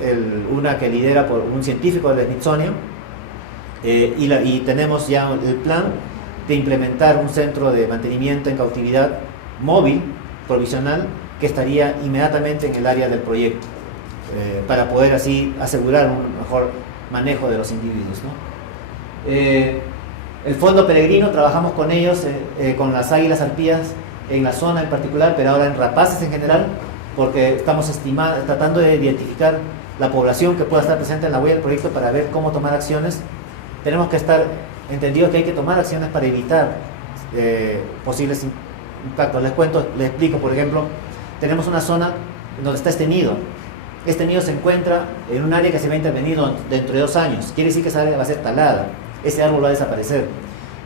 una que lidera por un científico del Smithsonian, y tenemos ya el plan de implementar un centro de mantenimiento en cautividad móvil, provisional, que estaría inmediatamente en el área del proyecto, para poder así asegurar un mejor manejo de los individuos, ¿no? El Fondo Peregrino, trabajamos con ellos, con las águilas arpías en la zona en particular, pero ahora en rapaces en general, porque estamos tratando de identificar la población que pueda estar presente en la huella del proyecto para ver cómo tomar acciones. Tenemos que estar entendidos que hay que tomar acciones para evitar posibles impactos. Les explico, por ejemplo, tenemos una zona donde está este nido. Este nido se encuentra en un área que se va a intervenir dentro de 2 años. Quiere decir que esa área va a ser talada, ese árbol va a desaparecer.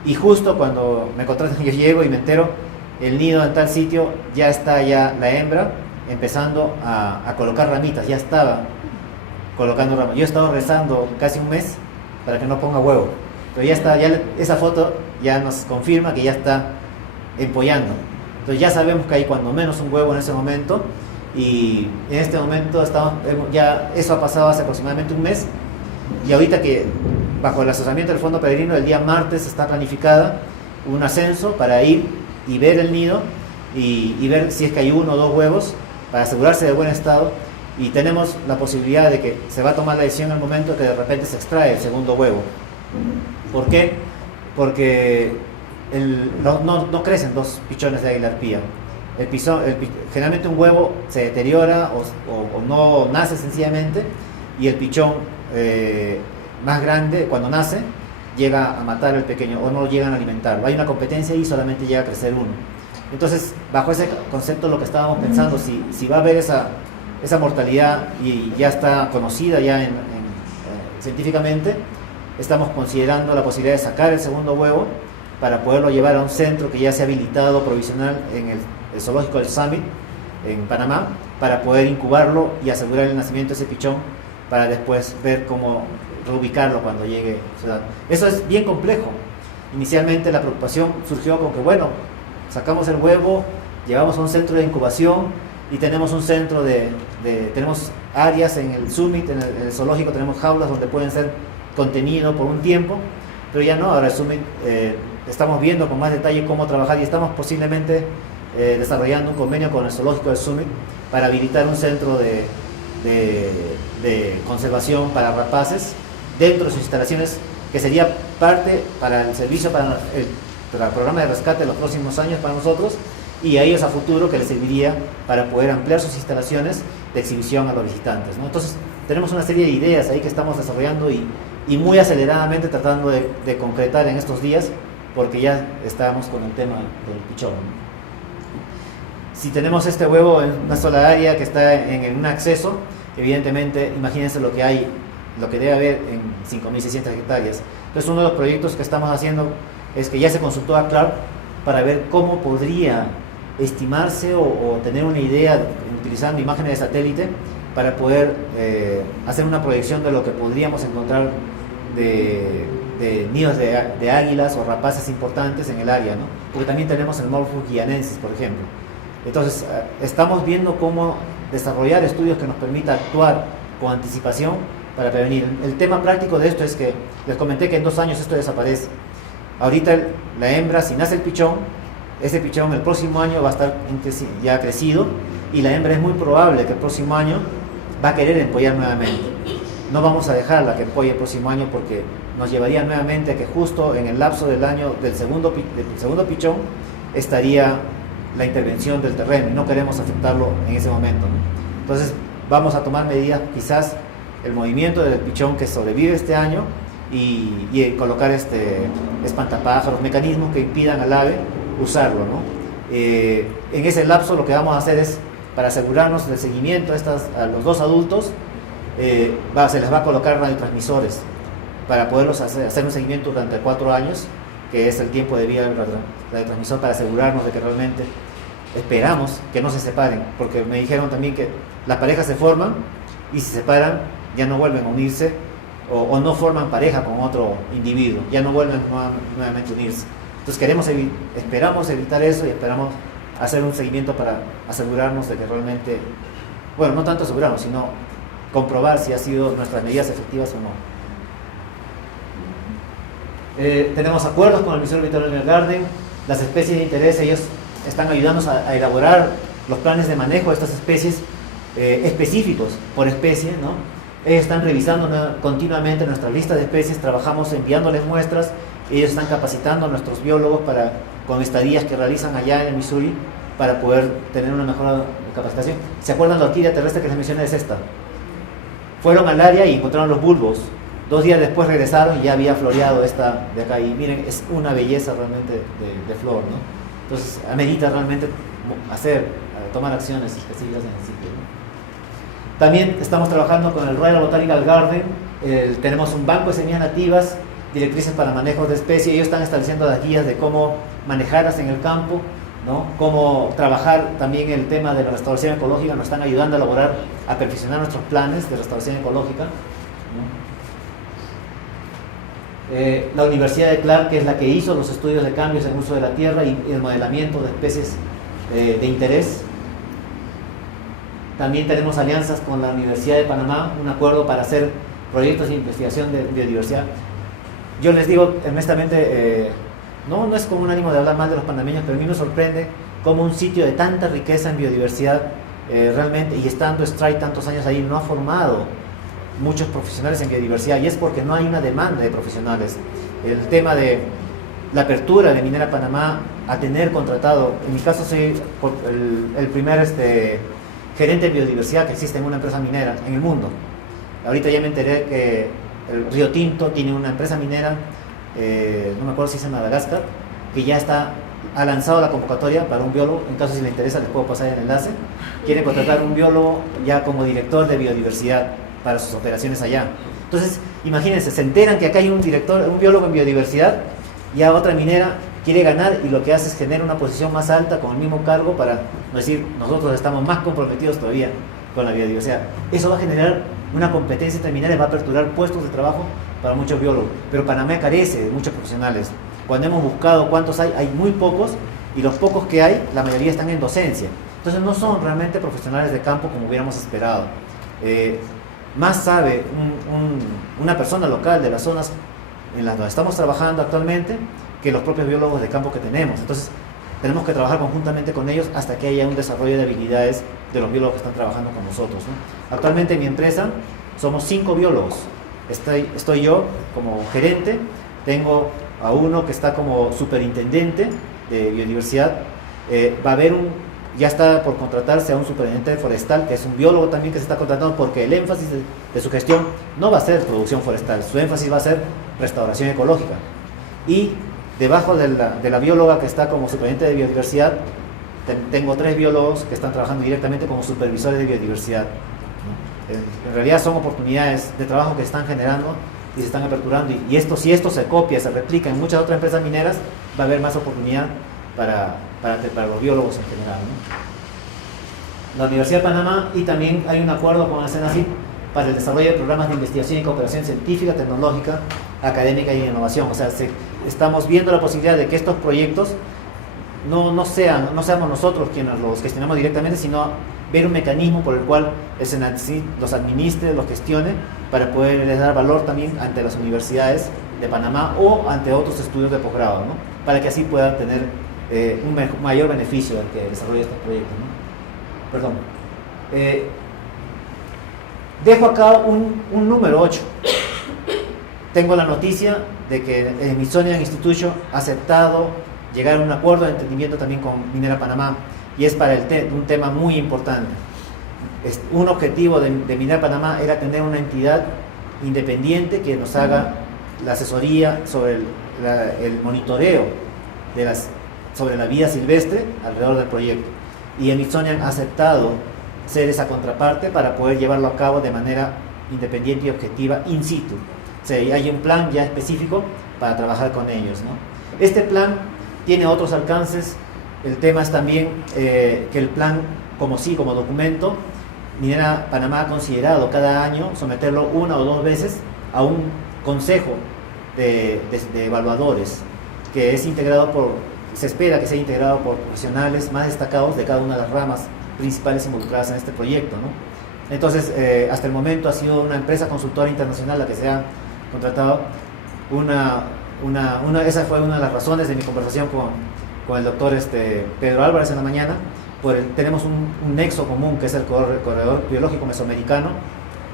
Y justo cuando me contratan, yo llego y me entero, el nido en tal sitio ya está la hembra empezando a colocar ramitas, ya estaba colocando ramas. Yo he estado rezando casi un mes para que no ponga huevo, pero ya está, esa foto ya nos confirma que ya está empollando. Entonces ya sabemos que hay cuando menos un huevo en ese momento, y en este momento ya eso ha pasado hace aproximadamente un mes, y ahorita que bajo el asesoramiento del Fondo Peregrino el día martes está planificada un ascenso para ir y ver el nido y ver si es que hay 1 o 2 huevos para asegurarse de buen estado, y tenemos la posibilidad de que se va a tomar la decisión en el momento que de repente se extrae el segundo huevo. ¿Por qué? Porque no crecen 2 pichones de águila arpía. Generalmente un huevo se deteriora o no nace sencillamente, y el pichón más grande cuando nace llega a matar al pequeño o no lo llegan a alimentar. Hay una competencia y solamente llega a crecer uno. Entonces, bajo ese concepto, lo que estábamos pensando, si va a haber esa mortalidad y ya está conocida ya científicamente, estamos considerando la posibilidad de sacar el segundo huevo para poderlo llevar a un centro que ya se ha habilitado provisional en el zoológico del Summit en Panamá, para poder incubarlo y asegurar el nacimiento de ese pichón, para después ver cómo reubicarlo cuando llegue a su edad. Eso es bien complejo. Inicialmente la preocupación surgió con que, bueno, sacamos el huevo, llevamos a un centro de incubación y tenemos un centro tenemos áreas en el Summit, en el zoológico tenemos jaulas donde pueden ser contenidos por un tiempo, pero ya no. Ahora el Summit estamos viendo con más detalle cómo trabajar, y estamos posiblemente desarrollando un convenio con el zoológico del Summit para habilitar un centro de conservación para rapaces dentro de sus instalaciones, que sería parte para el servicio para el programa de rescate de los próximos años para nosotros, y a ellos a futuro que les serviría para poder ampliar sus instalaciones de exhibición a los visitantes, ¿no? Entonces tenemos una serie de ideas ahí que estamos desarrollando y y muy aceleradamente tratando de concretar en estos días, porque ya estábamos con el tema del pichón. Si tenemos este huevo en una sola área que está en un acceso, evidentemente imagínense lo que hay, lo que debe haber en 5.600 hectáreas. Entonces uno de los proyectos que estamos haciendo es que ya se consultó a Clark para ver cómo podría estimarse o tener una idea utilizando imágenes de satélite para poder hacer una proyección de lo que podríamos encontrar de nidos de águilas o rapaces importantes en el área, ¿no? Porque también tenemos el Morpho guianensis, por ejemplo. Entonces, estamos viendo cómo desarrollar estudios que nos permita actuar con anticipación para prevenir. El tema práctico de esto es que les comenté que en 2 años esto desaparece. Ahorita la hembra, si nace el pichón, ese pichón el próximo año va a estar ya crecido, y la hembra es muy probable que el próximo año va a querer empollar nuevamente. No vamos a dejarla que empolle el próximo año, porque nos llevaría nuevamente a que justo en el lapso del año del segundo pichón estaría la intervención del terreno, y no queremos afectarlo en ese momento, ¿no? Entonces vamos a tomar medidas, quizás el movimiento del pichón que sobrevive este año, y colocar espantapájaros, mecanismos que impidan al ave usarlo, ¿no? En ese lapso lo que vamos a hacer es, para asegurarnos del seguimiento a los 2 adultos, se les va a colocar radiotransmisores para poderlos hacer un seguimiento durante 4 años, que es el tiempo de vida del radiotransmisor, para asegurarnos de que realmente esperamos que no se separen, porque me dijeron también que las parejas se forman y si se separan ya no vuelven a unirse, o no forman pareja con otro individuo, ya no vuelven nuevamente a unirse. Entonces esperamos evitar eso, y esperamos hacer un seguimiento para asegurarnos de que realmente, bueno, no tanto asegurarnos, sino comprobar si ha sido nuestras medidas efectivas o no. Tenemos acuerdos con el Ministerio Veterinario Garden, las especies de interés, ellos están ayudándonos a elaborar los planes de manejo de estas especies específicos por especie, ¿no? Ellos están revisando continuamente nuestra lista de especies, trabajamos enviándoles muestras, ellos están capacitando a nuestros biólogos con estadías que realizan allá en el Missouri para poder tener una mejor capacitación. ¿Se acuerdan de la orquídea terrestre que les mencioné? Es esta. Fueron al área y encontraron los bulbos. 2 días después regresaron y ya había floreado esta de acá. Y miren, es una belleza realmente de flor, ¿no? Entonces, amerita realmente tomar acciones específicas en el sitio, ¿no? También estamos trabajando con el Royal Botanical Garden. Tenemos un banco de semillas nativas, directrices para manejo de especies. Ellos están estableciendo las guías de cómo manejarlas en el campo, ¿no? Cómo trabajar también el tema de la restauración ecológica. Nos están ayudando a perfeccionar nuestros planes de restauración ecológica, ¿no? La Universidad de Clark, que es la que hizo los estudios de cambios en uso de la tierra y el modelamiento de especies de interés. También tenemos alianzas con la Universidad de Panamá, un acuerdo para hacer proyectos de investigación de biodiversidad. Yo les digo honestamente, no es como un ánimo de hablar mal de los panameños, pero a mí me sorprende cómo un sitio de tanta riqueza en biodiversidad realmente, y estando Strike tantos años ahí, no ha formado muchos profesionales en biodiversidad, y es porque no hay una demanda de profesionales. El tema de la apertura de Minera Panamá a tener contratado, en mi caso soy el primer gerente de biodiversidad que existe en una empresa minera en el mundo. Ahorita ya me enteré que el Río Tinto tiene una empresa minera, no me acuerdo si es en Madagascar, que ya ha lanzado la convocatoria para un biólogo. En caso si le interesa les puedo pasar el enlace. Quieren contratar un biólogo ya como director de biodiversidad para sus operaciones allá. Entonces, imagínense, se enteran que acá hay un biólogo en biodiversidad, y a otra minera quiere ganar, y lo que hace es generar una posición más alta con el mismo cargo para decir, nosotros estamos más comprometidos todavía con la biodiversidad. Eso va a generar una competencia entre mineras, va a aperturar puestos de trabajo para muchos biólogos. Pero Panamá carece de muchos profesionales. Cuando hemos buscado cuántos hay muy pocos, y los pocos que hay, la mayoría están en docencia. Entonces no son realmente profesionales de campo como hubiéramos esperado. Más sabe una persona local de las zonas en las donde estamos trabajando actualmente que los propios biólogos de campo que tenemos. Entonces tenemos que trabajar conjuntamente con ellos hasta que haya un desarrollo de habilidades de los biólogos que están trabajando con nosotros, ¿no? Actualmente en mi empresa somos 5 biólogos. Estoy yo como gerente, tengo a uno que está como superintendente de biodiversidad. Va a haber ya está por contratarse a un superintendente forestal, que es un biólogo también que se está contratando, porque el énfasis de su gestión no va a ser producción forestal, su énfasis va a ser restauración ecológica. Y debajo de la bióloga que está como superintendente de biodiversidad, tengo 3 biólogos que están trabajando directamente como supervisores de biodiversidad. En realidad son oportunidades de trabajo que se están generando y se están aperturando, y esto, si esto se copia, se replica en muchas otras empresas mineras, va a haber más oportunidad para los biólogos en general, ¿no? La Universidad de Panamá, y también hay un acuerdo con el SENACID para el desarrollo de programas de investigación y cooperación científica, tecnológica, académica y innovación. O sea, estamos viendo la posibilidad de que estos proyectos no seamos nosotros quienes los gestionamos directamente, sino ver un mecanismo por el cual el SENACID los administre, los gestione, para poderles dar valor también ante las universidades de Panamá o ante otros estudios de posgrado, ¿no? Para que así puedan tener un mayor beneficio del que desarrolla estos proyectos, ¿no? Perdón. Dejo acá un número 8. Tengo la noticia de que el Smithsonian Institution ha aceptado llegar a un acuerdo de entendimiento también con Minera Panamá, y es para un tema muy importante. Un objetivo de Minera Panamá era tener una entidad independiente que nos haga la asesoría sobre el monitoreo sobre la vida silvestre alrededor del proyecto, y el Smithsonian ha aceptado ser esa contraparte para poder llevarlo a cabo de manera independiente y objetiva in situ. O sea, hay un plan ya específico para trabajar con ellos, ¿no? Este plan tiene otros alcances. El tema es también que el plan, como documento, Minera Panamá ha considerado cada año someterlo 1 o 2 veces a un consejo de evaluadores, que es integrado se espera que sea integrado por profesionales más destacados de cada una de las ramas principales involucradas en este proyecto, ¿no? Entonces, hasta el momento ha sido una empresa consultora internacional la que se ha contratado. Esa fue una de las razones de mi conversación con el doctor Pedro Álvarez en la mañana. Tenemos un nexo común, que es el corredor biológico mesoamericano.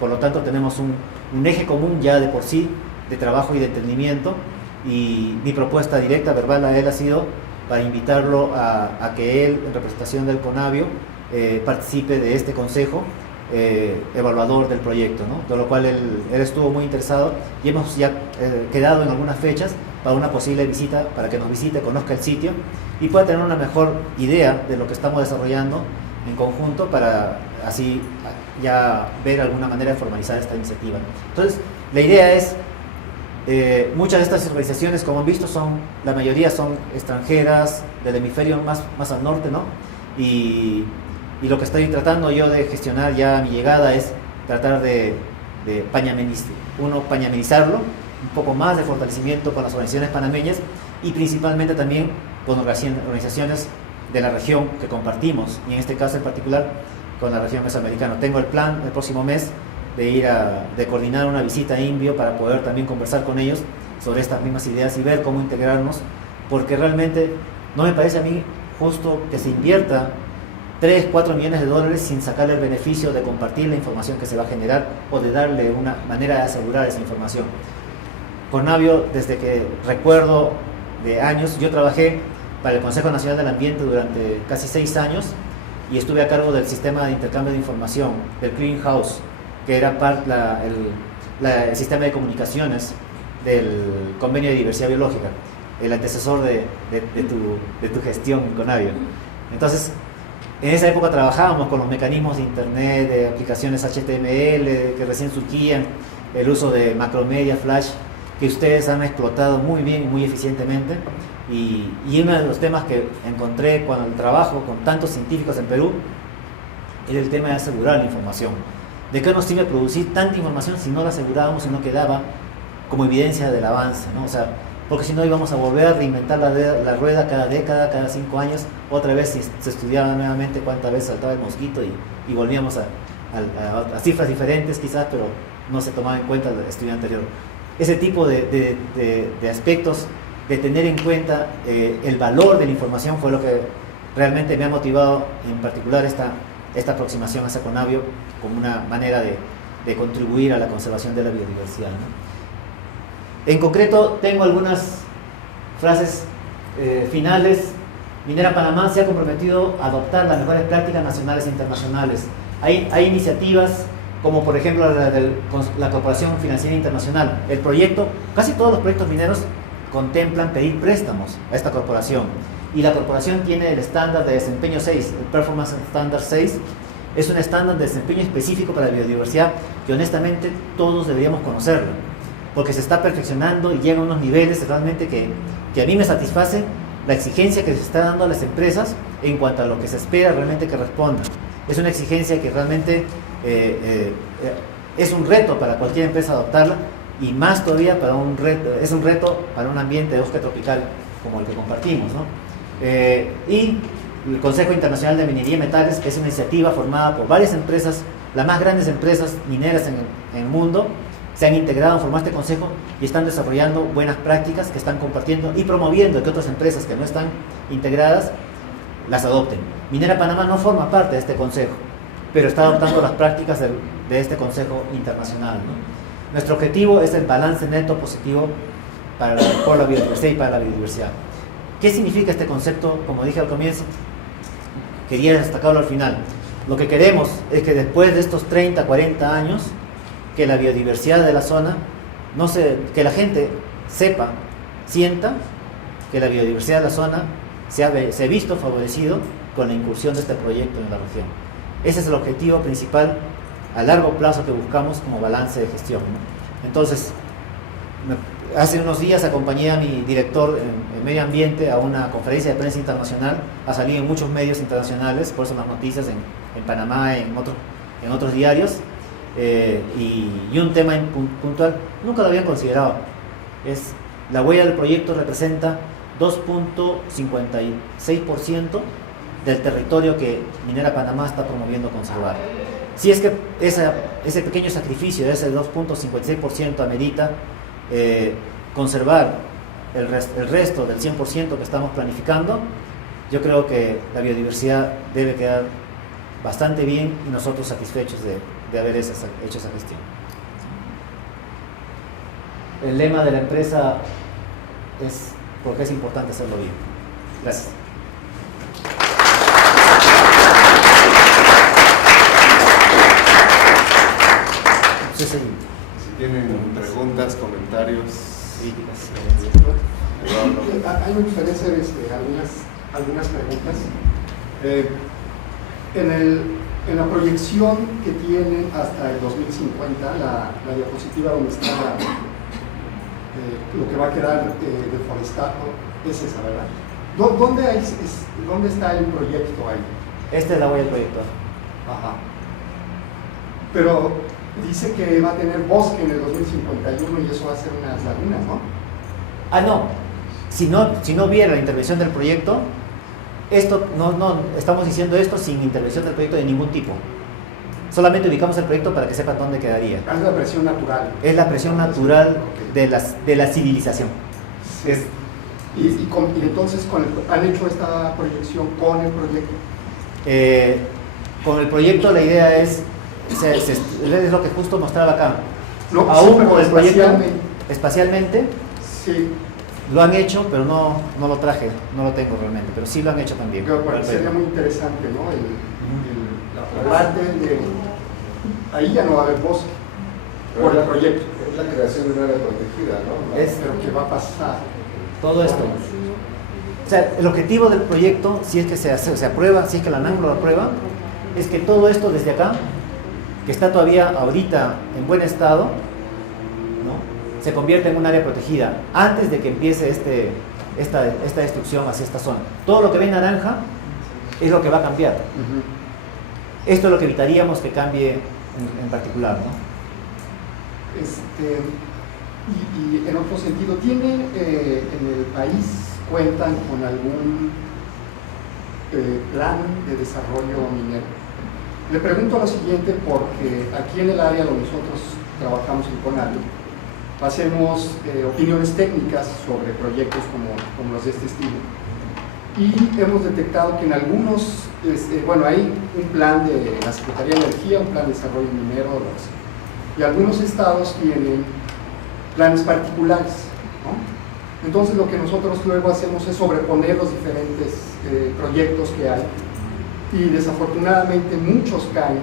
Por lo tanto, tenemos un eje común ya de por sí de trabajo y de entendimiento, y mi propuesta directa, verbal, a él ha sido para invitarlo a que él, en representación del CONABIO, participe de este consejo evaluador del proyecto, ¿no? De lo cual él estuvo muy interesado, y hemos ya quedado en algunas fechas para una posible visita, para que nos visite, conozca el sitio y pueda tener una mejor idea de lo que estamos desarrollando en conjunto, para así ya ver alguna manera de formalizar esta iniciativa. Entonces, la idea es, muchas de estas organizaciones, como han visto, la mayoría son extranjeras, del hemisferio más al norte, ¿no? Y lo que estoy tratando yo de gestionar ya a mi llegada es tratar de pañamenizarlo, un poco más de fortalecimiento con las organizaciones panameñas, y principalmente también con organizaciones de la región que compartimos, y en este caso en particular con la región mesoamericana. Tengo el plan el próximo mes de coordinar una visita a Inbio para poder también conversar con ellos sobre estas mismas ideas y ver cómo integrarnos, porque realmente no me parece a mí justo que se invierta 3, 4 millones de dólares sin sacarle el beneficio de compartir la información que se va a generar, o de darle una manera de asegurar esa información. CONABIO, desde que recuerdo de años, yo trabajé para el Consejo Nacional del Ambiente durante casi 6 años, y estuve a cargo del sistema de intercambio de información, del Clearing House, que era el sistema de comunicaciones del Convenio de Diversidad Biológica, el antecesor de tu gestión en CONABIO. Entonces, en esa época trabajábamos con los mecanismos de internet, de aplicaciones HTML que recién surgían, el uso de macromedia, flash, que ustedes han explotado muy bien y muy eficientemente. Y uno de los temas que encontré cuando trabajo con tantos científicos en Perú era el tema de asegurar la información. ¿De qué nos sirve producir tanta información si no la asegurábamos y no quedaba como evidencia del avance, ¿no? O sea, porque si no íbamos a volver a reinventar la rueda cada década, cada 5 años, otra vez se estudiaba nuevamente cuántas veces saltaba el mosquito, y volvíamos a cifras diferentes quizás, pero no se tomaba en cuenta el estudio anterior. Ese tipo de aspectos, de tener en cuenta el valor de la información, fue lo que realmente me ha motivado, en particular esta aproximación hacia CONABIO como una manera de contribuir a la conservación de la biodiversidad, ¿no? En concreto, tengo algunas frases finales Minera Panamá se ha comprometido a adoptar las mejores prácticas nacionales e internacionales. Hay iniciativas como por ejemplo la Corporación Financiera Internacional. El proyecto, casi todos los proyectos mineros contemplan pedir préstamos a esta corporación. Y la corporación tiene el estándar de desempeño 6, el Performance Standard 6. Es un estándar de desempeño específico para la biodiversidad que honestamente todos deberíamos conocerlo, porque se está perfeccionando y llega a unos niveles realmente que a mí me satisface la exigencia que se está dando a las empresas en cuanto a lo que se espera realmente que respondan. Es una exigencia que realmente es un reto para cualquier empresa adoptarla, y más todavía es un reto para un ambiente de bosque tropical como el que compartimos, ¿no? Y el Consejo Internacional de Minería y Metales es una iniciativa formada por varias empresas, las más grandes empresas mineras en el mundo, se han integrado en formar este consejo y están desarrollando buenas prácticas que están compartiendo y promoviendo que otras empresas que no están integradas las adopten. Minera Panamá no forma parte de este consejo, pero está adoptando las prácticas de este consejo internacional, ¿no? Nuestro objetivo es el balance neto positivo por la biodiversidad y para la biodiversidad. ¿Qué significa este concepto? Como dije al comienzo, quería destacarlo al final. Lo que queremos es que después de estos 30, 40 años, que la biodiversidad de la zona, que la gente sepa, sienta que la biodiversidad de la zona se ha visto favorecido con la incursión de este proyecto en la región. Ese es el objetivo principal a largo plazo que buscamos como balance de gestión, ¿no? Entonces, hace unos días acompañé a mi director en medio ambiente a una conferencia de prensa internacional, ha salido en muchos medios internacionales, por eso las noticias en Panamá, en otros diarios, y un tema puntual, nunca lo habían considerado, es la huella del proyecto representa 2.56% del territorio que Minera Panamá está promoviendo conservar. Si es que ese pequeño sacrificio de ese 2.56% amerita conservar el resto del 100% que estamos planificando, yo creo que la biodiversidad debe quedar bastante bien y nosotros satisfechos de haber hecho esa gestión. El lema de la empresa es porque es importante hacerlo bien. Gracias. Si tienen preguntas, comentarios, críticas. A mí me gustaría hacer algunas preguntas. En la proyección que tienen hasta el 2050, la diapositiva donde está lo que va a quedar deforestado es esa, ¿verdad? ¿Dónde está el proyecto ahí? Esta es la huella del proyecto. Ajá. Pero dice que va a tener bosque en el 2051 y eso va a ser unas lagunas, ¿no? Ah, no. Si no hubiera la intervención del proyecto, no estamos diciendo esto sin intervención del proyecto de ningún tipo. Solamente ubicamos el proyecto para que sepan dónde quedaría. Es la presión natural. Es la presión natural de la civilización. Sí. Y entonces han hecho esta proyección con el proyecto. Con el proyecto la idea es lo que justo mostraba acá. No, aún sí, con el proyecto espacialmente sí. Lo han hecho, pero no lo traje, no lo tengo realmente, pero sí lo han hecho también. Sería muy interesante, ¿no? La parte de ahí ya no va a haber bosque por el proyecto. Es la creación de un área protegida, ¿no? Pero ¿qué va a pasar? Todo esto. O sea, el objetivo del proyecto, si es que se aprueba, si es que la ANAM lo aprueba, es que todo esto desde acá, que está todavía ahorita en buen estado, ¿no?, se convierta en un área protegida antes de que empiece esta destrucción hacia esta zona. Todo lo que ve en naranja es lo que va a cambiar. Esto es lo que evitaríamos que cambie en particular, ¿no? Y en otro sentido, ¿tienen en el país, cuentan con algún plan de desarrollo minero? Le pregunto lo siguiente porque aquí en el área donde nosotros trabajamos en CONALI, hacemos opiniones técnicas sobre proyectos como los de este estilo. Y hemos detectado que en algunos, hay un plan de la Secretaría de Energía, un plan de desarrollo minero, y algunos estados tienen planes particulares, ¿no? Entonces lo que nosotros luego hacemos es sobreponer los diferentes proyectos que hay, y desafortunadamente muchos caen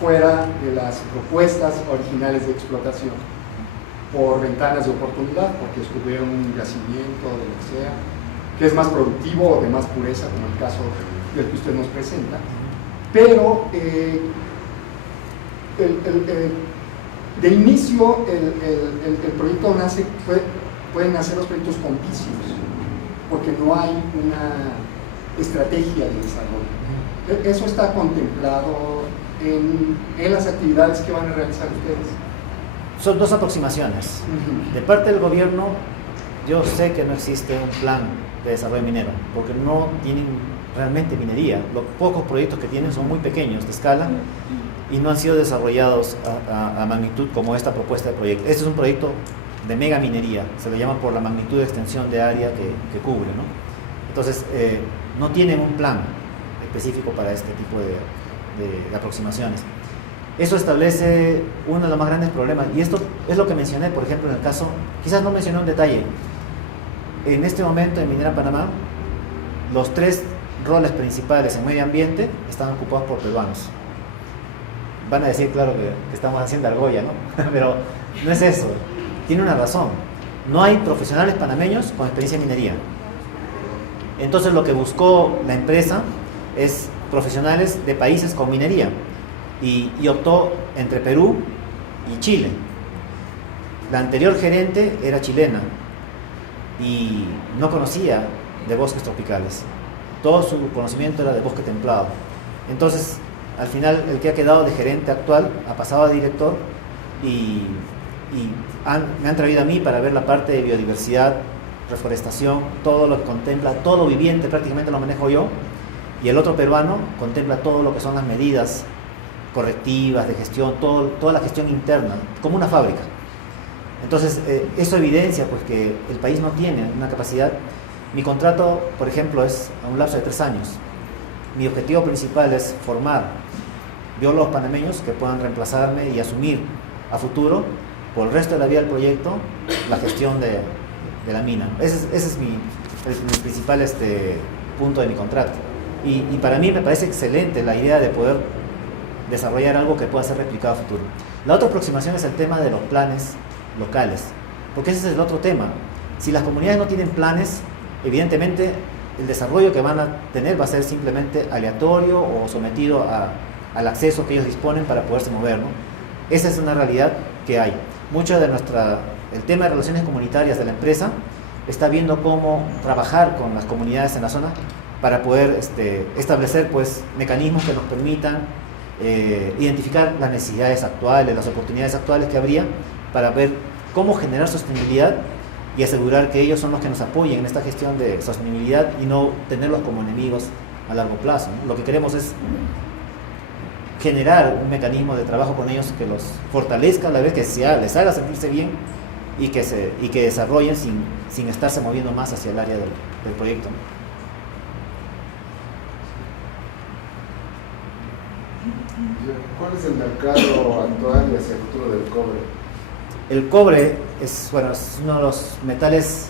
fuera de las propuestas originales de explotación por ventanas de oportunidad, porque descubrieron un yacimiento, de lo que sea, que es más productivo o de más pureza, como el caso del que usted nos presenta. Pero de inicio el proyecto nace, pueden nacer los proyectos con vicios, porque no hay una estrategia de desarrollo. Eso está contemplado en las actividades que van a realizar ustedes. Son dos aproximaciones. De parte del gobierno, yo sé que no existe un plan de desarrollo minero, porque no tienen realmente minería. Los pocos proyectos que tienen son muy pequeños de escala y no han sido desarrollados a magnitud como esta propuesta de proyecto. Este es un proyecto de mega minería, se le llama por la magnitud de extensión de área que cubre, ¿no? Entonces, no tienen un plan específico para este tipo de aproximaciones. Eso establece uno de los más grandes problemas, y esto es lo que mencioné, por ejemplo, en el caso, quizás no mencioné un detalle. En este momento en Minera Panamá, los 3 roles principales en medio ambiente están ocupados por peruanos. Van a decir, claro, que estamos haciendo argolla, ¿no? Pero no es eso, tiene una razón. No hay profesionales panameños con experiencia en minería. Entonces lo que buscó la empresa es profesionales de países con minería, y optó entre Perú y Chile. La anterior gerente era chilena y no conocía de bosques tropicales. Todo su conocimiento era de bosque templado. Entonces, al final, el que ha quedado de gerente actual ha pasado a director, y me han traído a mí para ver la parte de biodiversidad, reforestación, todo lo que contempla, todo viviente prácticamente lo manejo yo, y el otro peruano contempla todo lo que son las medidas correctivas de gestión, toda la gestión interna, como una fábrica. Entonces, eso evidencia pues que el país no tiene una capacidad. Mi contrato, por ejemplo, es a un lapso de 3 años. Mi objetivo principal es formar biólogos panameños que puedan reemplazarme y asumir a futuro, por el resto de la vida del proyecto, la gestión de la mina. Ese es mi principal punto de mi contrato. Y para mí me parece excelente la idea de poder desarrollar algo que pueda ser replicado a futuro. La otra aproximación es el tema de los planes locales, porque ese es el otro tema. Si las comunidades no tienen planes, evidentemente el desarrollo que van a tener va a ser simplemente aleatorio o sometido al acceso que ellos disponen para poderse mover, ¿no? Esa es una realidad que hay. Mucho de el tema de relaciones comunitarias de la empresa está viendo cómo trabajar con las comunidades en la zona para poder establecer pues mecanismos que nos permitan identificar las necesidades actuales, las oportunidades actuales que habría, para ver cómo generar sostenibilidad y asegurar que ellos son los que nos apoyen en esta gestión de sostenibilidad y no tenerlos como enemigos a largo plazo, ¿no? Lo que queremos es generar un mecanismo de trabajo con ellos que los fortalezca, a la vez que les haga sentirse bien y que desarrollen sin estarse moviendo más hacia el área del proyecto. ¿Cuál es el mercado actual y hacia el futuro del cobre? El cobre es uno de los metales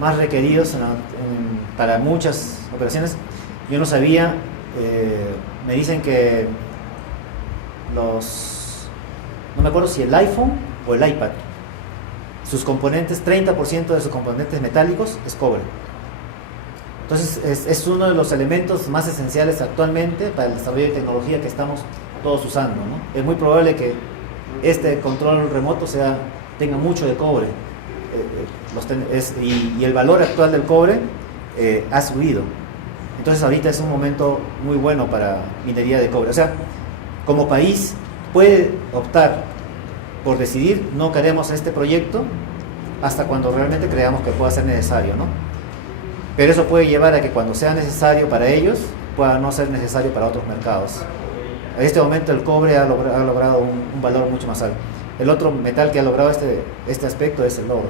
más requeridos para muchas operaciones. Yo no sabía, me dicen que no me acuerdo si el iPhone o el iPad, sus componentes, 30% de sus componentes metálicos es cobre. Entonces es uno de los elementos más esenciales actualmente para el desarrollo de tecnología que estamos todos usando, ¿no? Es muy probable que este control remoto tenga mucho de cobre, y el valor actual del cobre ha subido. Entonces ahorita es un momento muy bueno para minería de cobre. O sea, como país puede optar por decidir: no queremos este proyecto hasta cuando realmente creamos que pueda ser necesario, ¿no? Pero eso puede llevar a que cuando sea necesario para ellos, pueda no ser necesario para otros mercados. En este momento el cobre ha logrado un valor mucho más alto. El otro metal que ha logrado este aspecto es el oro.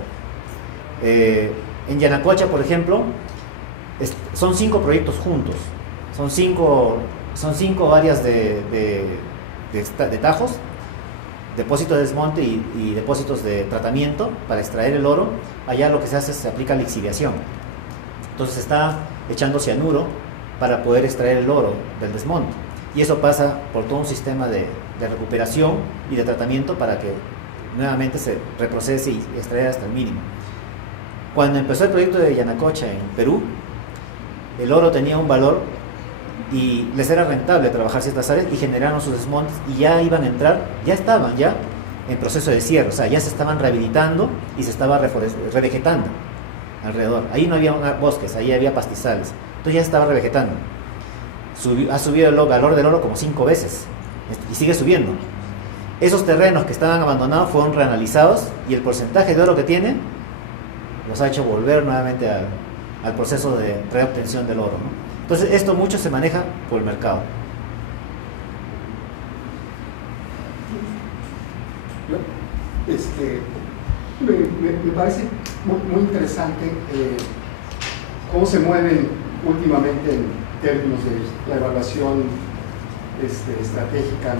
En Yanacocha, por ejemplo, son 5 proyectos juntos. Son cinco áreas de tajos, depósitos de desmonte y depósitos de tratamiento para extraer el oro. Allá lo que se hace es se aplica lixiviación. Entonces se está echando cianuro para poder extraer el oro del desmonte. Y eso pasa por todo un sistema de recuperación y de tratamiento para que nuevamente se reprocese y extraiga hasta el mínimo. Cuando empezó el proyecto de Yanacocha en Perú, el oro tenía un valor y les era rentable trabajar ciertas áreas y generaron sus desmontes y ya iban a entrar, ya estaban ya en proceso de cierre, o sea, ya se estaban rehabilitando y se estaba revegetando alrededor. Ahí no había bosques, ahí había pastizales, entonces ya se estaba revegetando. Ha subido el valor del oro como 5 veces y sigue subiendo. Esos terrenos que estaban abandonados fueron reanalizados y el porcentaje de oro que tiene los ha hecho volver nuevamente al proceso de reobtención del oro, ¿no? Entonces esto mucho se maneja por el mercado. Me parece muy interesante cómo se mueven últimamente en términos de la evaluación estratégica,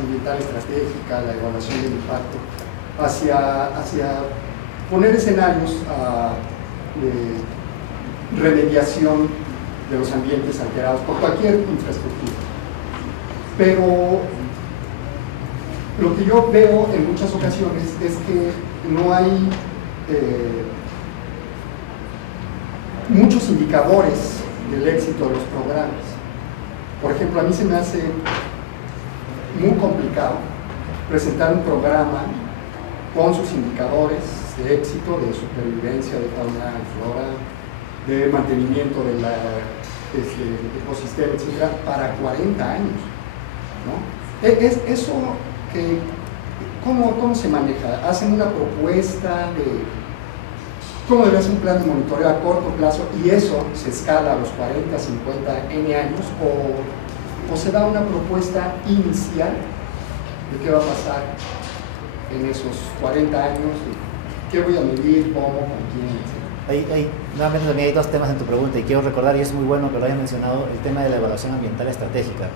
ambiental estratégica, la evaluación del impacto, hacia poner escenarios de remediación de los ambientes alterados por cualquier infraestructura. Pero lo que yo veo en muchas ocasiones es que no hay muchos indicadores del éxito de los programas. Por ejemplo, a mí se me hace muy complicado presentar un programa con sus indicadores de éxito, de supervivencia de fauna y flora, de mantenimiento del ecosistema, etcétera, para 40 años, ¿no? Eso ¿cómo se maneja? ¿Hacen una propuesta de cómo debe ser un plan de monitoreo a corto plazo y eso se escala a los 40, 50, N años? ¿O se da una propuesta inicial de qué va a pasar en esos 40 años? ¿Qué voy a medir? ¿Cómo? ¿Con quién? Nuevamente también hay 2 temas en tu pregunta y quiero recordar, y es muy bueno que lo hayas mencionado, el tema de la evaluación ambiental estratégica.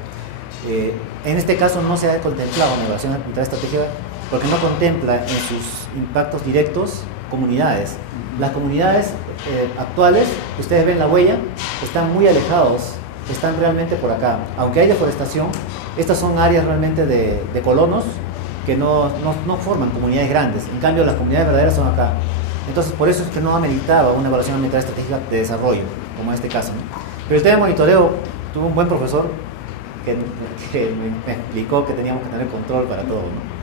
En este caso no se ha contemplado una evaluación ambiental estratégica porque no contempla en sus impactos directos comunidades. Las comunidades actuales, ustedes ven la huella, están muy alejados, están realmente por acá. Aunque hay deforestación, estas son áreas realmente de colonos que no forman comunidades grandes. En cambio, las comunidades verdaderas son acá. Entonces, por eso es que no ameritaba una evaluación ambiental estratégica de desarrollo, como en este caso, ¿no? Pero el tema de monitoreo, tuve un buen profesor que me explicó que teníamos que tener control para todo, ¿no?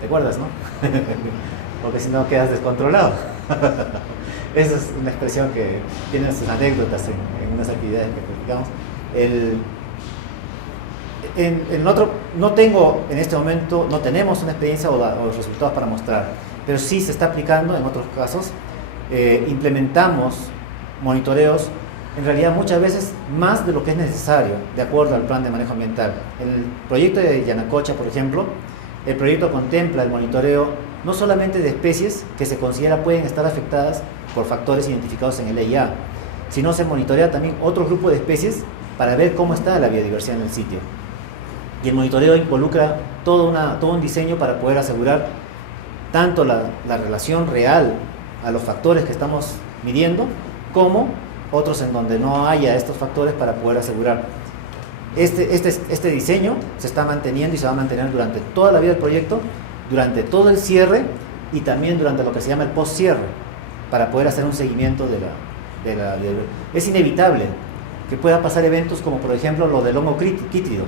¿Te acuerdas, no? Porque si no quedas descontrolado. Esa es una expresión que tiene sus anécdotas en unas actividades que practicamos. En otro, no tengo en este momento, no tenemos una experiencia o resultados para mostrar, pero sí se está aplicando en otros casos. Implementamos monitoreos, en realidad muchas veces más de lo que es necesario, de acuerdo al plan de manejo ambiental. En el proyecto de Yanacocha, por ejemplo, el proyecto contempla el monitoreo no solamente de especies que se considera pueden estar afectadas por factores identificados en el EIA, sino se monitorea también otro grupo de especies para ver cómo está la biodiversidad en el sitio. Y el monitoreo involucra todo un diseño para poder asegurar tanto la relación real a los factores que estamos midiendo, como otros en donde no haya estos factores para poder asegurar. Este diseño se está manteniendo y se va a mantener durante toda la vida del proyecto, durante todo el cierre y también durante lo que se llama el post-cierre, para poder hacer un seguimiento de la es inevitable que pueda pasar eventos como por ejemplo lo del hongo quítrido.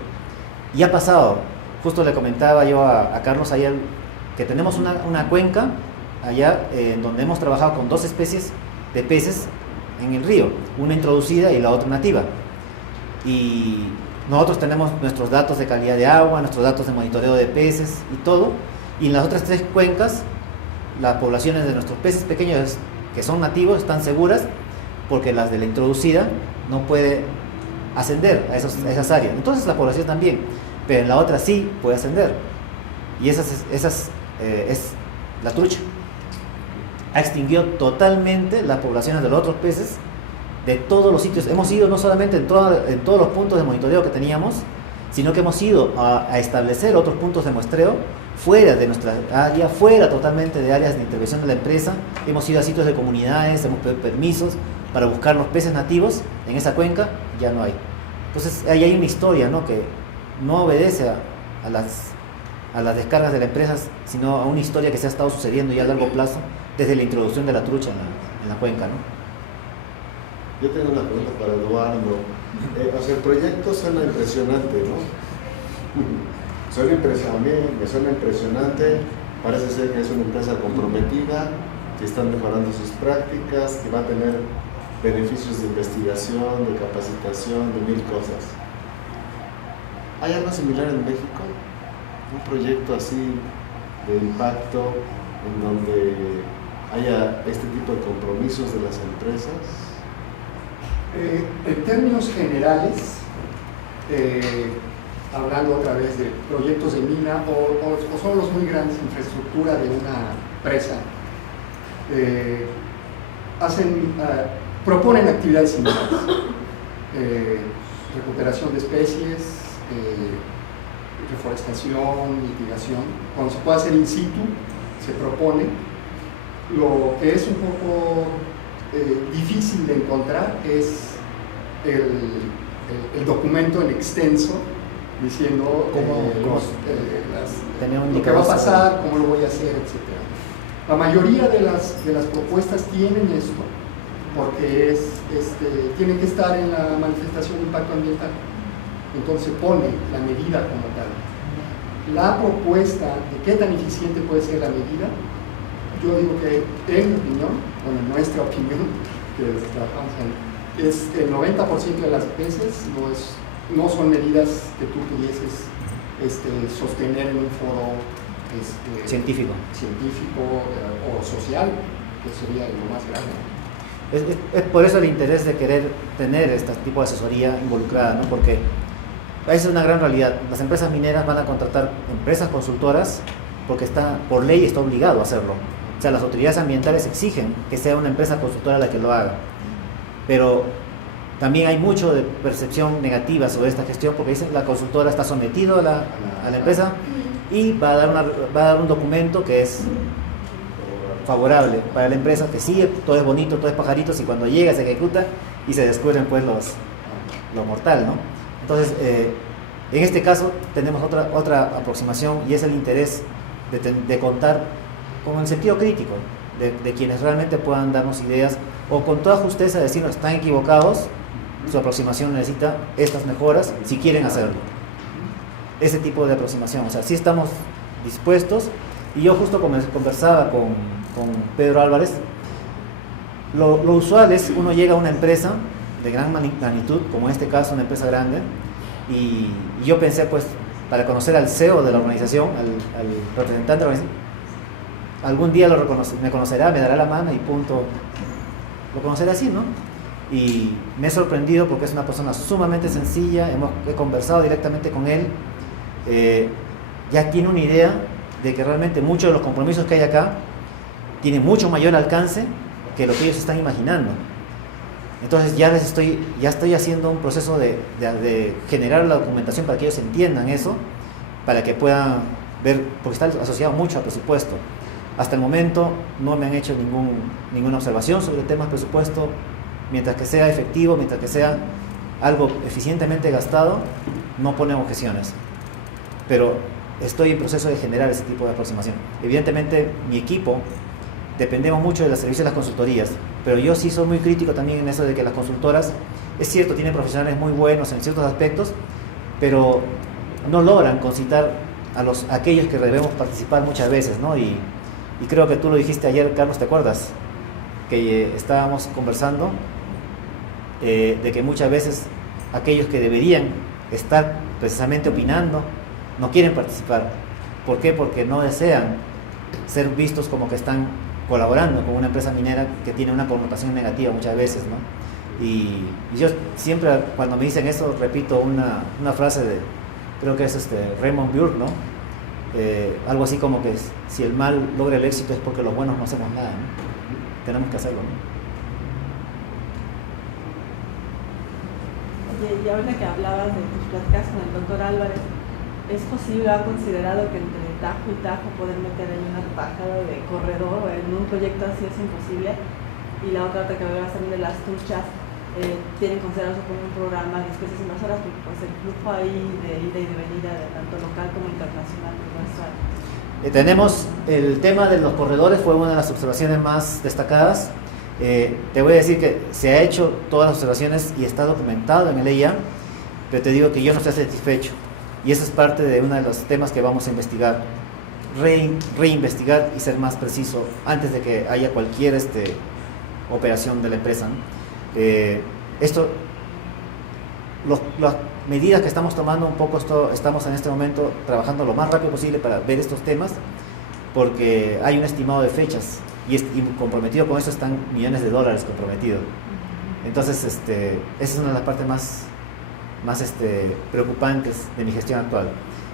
Y ha pasado, justo le comentaba yo a Carlos ayer, que tenemos una cuenca allá en donde hemos trabajado con 2 especies de peces en el río, una introducida y la otra nativa. Y nosotros tenemos nuestros datos de calidad de agua, nuestros datos de monitoreo de peces y todo. Y en las otras 3 cuencas, las poblaciones de nuestros peces pequeños que son nativos están seguras porque las de la introducida no puede ascender a esas áreas. Entonces la población también, pero en la otra sí puede ascender. Y esa es la trucha. Ha extinguido totalmente las poblaciones de los otros peces de todos los sitios. Hemos ido no solamente en todos los puntos de monitoreo que teníamos, sino que hemos ido a establecer otros puntos de muestreo fuera de nuestra área, fuera totalmente de áreas de intervención de la empresa. Hemos ido a sitios de comunidades, hemos pedido permisos para buscar los peces nativos en esa cuenca, ya no hay. Entonces ahí hay una historia, ¿no?, que no obedece a las descargas de la empresa, sino a una historia que se ha estado sucediendo ya a largo plazo desde la introducción de la trucha en la cuenca, ¿no? Yo tengo una pregunta para Eduardo. O sea, el proyecto suena impresionante, ¿no? Suena impresionante, a mí me suena impresionante. Parece ser que es una empresa comprometida, que están mejorando sus prácticas, que va a tener beneficios de investigación, de capacitación, de mil cosas. ¿Hay algo similar en México? Un proyecto así de impacto en donde haya este tipo de compromisos de las empresas. En términos generales, hablando otra vez de proyectos de mina o son los muy grandes infraestructura de una presa, proponen actividades similares, recuperación de especies, reforestación, mitigación. Cuando se puede hacer in situ, se propone. Lo que es un poco difícil de encontrar es el documento en extenso diciendo lo que va a pasar, cómo lo voy a hacer, etc. La mayoría de las propuestas tienen esto, porque tienen que estar en la manifestación de impacto ambiental. Entonces pone la medida como tal. La propuesta de qué tan eficiente puede ser la medida, yo digo que en mi opinión, bueno, en nuestra opinión, que trabajamos es el 90% de las veces no son medidas que tú pudieses sostener en un foro científico o social, que sería lo más grave. Es por eso el interés de querer tener este tipo de asesoría involucrada, ¿no? Porque esa es una gran realidad. Las empresas mineras van a contratar empresas consultoras porque por ley está obligado a hacerlo. O sea, las autoridades ambientales exigen que sea una empresa consultora la que lo haga. Pero también hay mucho de percepción negativa sobre esta gestión, porque dicen la consultora está sometido a la empresa y va a dar un documento que es favorable para la empresa, que sí, todo es bonito, todo es pajaritos, y cuando llega se ejecuta y se descubren pues lo mortal, ¿no? Entonces, en este caso tenemos otra aproximación, y es el interés de contar con el sentido crítico de quienes realmente puedan darnos ideas, o con toda justeza decirnos están equivocados, su aproximación necesita estas mejoras si quieren hacerlo. Ese tipo de aproximación, o sea, sí estamos dispuestos. Y yo justo conversaba con Pedro Álvarez, lo usual es uno llega a una empresa de gran magnitud, como en este caso una empresa grande, y yo pensé, pues, para conocer al CEO de la organización, al representante de la organización, algún día me conocerá, me dará la mano y punto, lo conoceré así, ¿no? Y me he sorprendido porque es una persona sumamente sencilla, he conversado directamente con él, ya tiene una idea de que realmente muchos de los compromisos que hay acá tienen mucho mayor alcance que lo que ellos están imaginando. Entonces ya estoy haciendo un proceso de generar la documentación para que ellos entiendan eso, para que puedan ver, porque está asociado mucho al presupuesto. Hasta el momento no me han hecho ninguna observación sobre temas de presupuesto. Mientras que sea efectivo, mientras que sea algo eficientemente gastado, no ponen objeciones. Pero estoy en proceso de generar ese tipo de aproximación. Evidentemente, mi equipo dependemos mucho de los servicios de las consultorías, pero yo sí soy muy crítico también en eso de que las consultoras, es cierto, tienen profesionales muy buenos en ciertos aspectos, pero no logran concitar a aquellos que debemos participar muchas veces, ¿no? Y creo que tú lo dijiste ayer, Carlos, ¿te acuerdas? Que estábamos conversando de que muchas veces aquellos que deberían estar precisamente opinando no quieren participar. ¿Por qué? Porque no desean ser vistos como que están colaborando con una empresa minera que tiene una connotación negativa muchas veces, ¿no? Y yo siempre cuando me dicen eso repito una frase creo que es Raymond Burke, ¿no? Algo así como que si el mal logra el éxito es porque los buenos no hacemos nada, ¿no? Tenemos que hacerlo, ¿no? y ahora que hablabas de tus pláticas con el doctor Álvarez, ¿es posible, ha considerado que entre Tajo y Tajo poder meter ahí una bajada de corredor? En un proyecto así es imposible. Y la otra que hablabas también de las truchas, tienen considerado como un programa de especies invasoras, porque pues el flujo ahí de ida y de venida de tanto local como internacional pues, va a estar. Tenemos el tema de los corredores, fue una de las observaciones más destacadas. Te voy a decir que se ha hecho todas las observaciones y está documentado en el EIA, pero te digo que yo no estoy satisfecho. Y eso es parte de uno de los temas que vamos a investigar, reinvestigar y ser más preciso antes de que haya cualquier operación de la empresa, ¿no? Las medidas que estamos tomando un poco, estamos en este momento trabajando lo más rápido posible para ver estos temas, porque hay un estimado de fechas y comprometido con eso están millones de dólares comprometidos. Entonces, esa es una de las partes más preocupantes de mi gestión actual.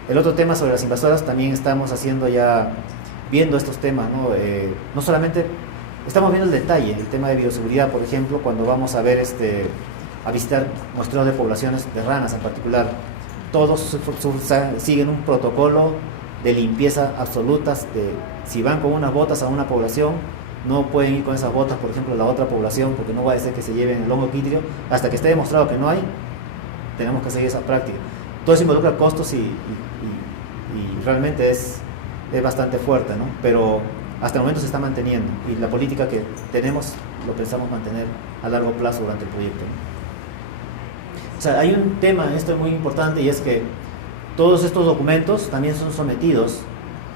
El otro tema sobre las invasoras, también estamos viendo estos temas, ¿no? No solamente estamos viendo el detalle, el tema de bioseguridad, por ejemplo, cuando vamos a ver a visitar muestreos de poblaciones de ranas en particular, todos siguen un protocolo de limpieza absolutas. Si van con unas botas a una población, no pueden ir con esas botas, por ejemplo, a la otra población, porque no va a ser que se lleven el hongo quítrio. Hasta que esté demostrado que no hay, tenemos que seguir esa práctica. Todo eso involucra costos y realmente es bastante fuerte, ¿no? Pero hasta el momento se está manteniendo y la política que tenemos lo pensamos mantener a largo plazo durante el proyecto. O sea, hay un tema en esto muy importante, y es que todos estos documentos también son sometidos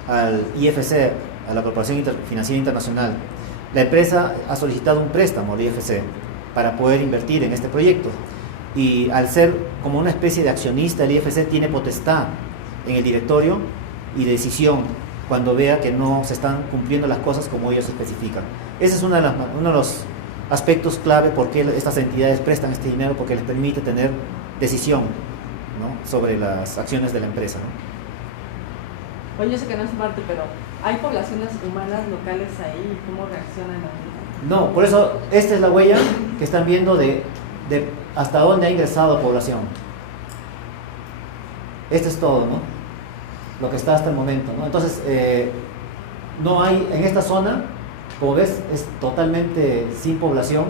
al IFC, a la Corporación Financiera Internacional. La empresa ha solicitado un préstamo al IFC para poder invertir en este proyecto, y al ser como una especie de accionista, el IFC tiene potestad en el directorio y decisión cuando vea que no se están cumpliendo las cosas como ellos especifican. Ese es uno de los aspectos clave por qué estas entidades prestan este dinero, porque les permite tener decisión, ¿no?, sobre las acciones de la empresa, ¿no? Oye, yo sé que no es parte, pero ¿hay poblaciones humanas locales ahí? ¿Cómo reaccionan a eso? No, por eso esta es la huella que están viendo de hasta dónde ha ingresado población. Esto es todo, ¿no?, lo que está hasta el momento, ¿no? Entonces, no hay, en esta zona, como ves, es totalmente sin población,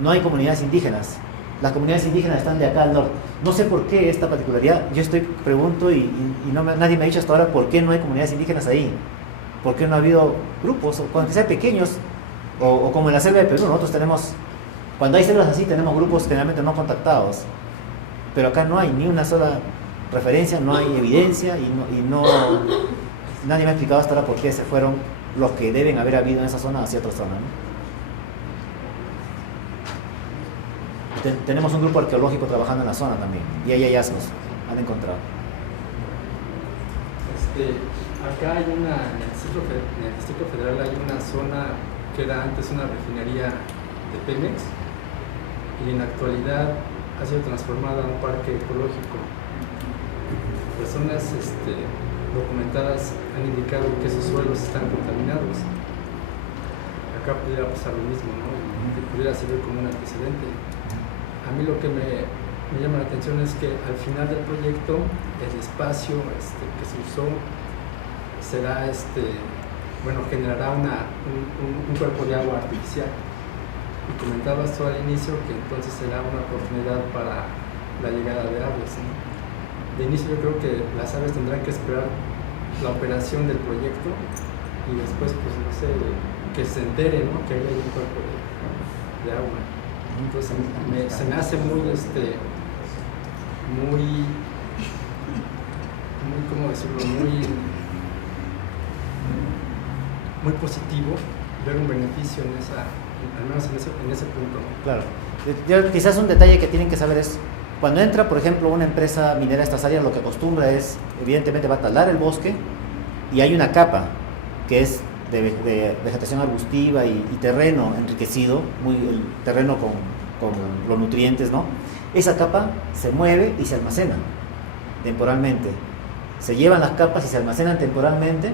no hay comunidades indígenas. Las comunidades indígenas están de acá al norte. No sé por qué esta particularidad, yo pregunto y nadie me ha dicho hasta ahora por qué no hay comunidades indígenas ahí. ¿Por qué no ha habido grupos, o cuando sean pequeños, o como en la selva de Perú? Nosotros tenemos, cuando hay selvas así, tenemos grupos generalmente no contactados, pero acá no hay ni una sola referencia, no hay evidencia, y nadie me ha explicado hasta ahora por qué se fueron los que deben haber habido en esa zona hacia otra zona, ¿no? Tenemos un grupo arqueológico trabajando en la zona también, y hay hallazgos, han encontrado. Acá hay en el Distrito Federal hay una zona que era antes una refinería de Pemex, y en la actualidad ha sido transformada en un parque ecológico. Personas documentadas han indicado que esos suelos están contaminados. Acá pudiera pasar lo mismo, ¿no? Que pudiera servir como un antecedente. A mí lo que me llama la atención es que al final del proyecto el espacio que se usó será generará un cuerpo de agua artificial. Y comentabas tú al inicio que entonces será una oportunidad para la llegada de aves, ¿no? De inicio yo creo que las aves tendrán que esperar la operación del proyecto y después, pues no sé, que se enteren, ¿no?, que hay un cuerpo de agua. Entonces se me hace muy, ¿cómo decirlo? Muy positivo ver un beneficio al menos en ese punto, ¿no? Claro. Quizás un detalle que tienen que saber es, cuando entra, por ejemplo, una empresa minera a estas áreas, lo que acostumbra es, evidentemente, va a talar el bosque, y hay una capa que es de vegetación arbustiva y terreno enriquecido, el terreno con los nutrientes, ¿no? Esa capa se mueve y se almacena temporalmente. Se llevan las capas y se almacenan temporalmente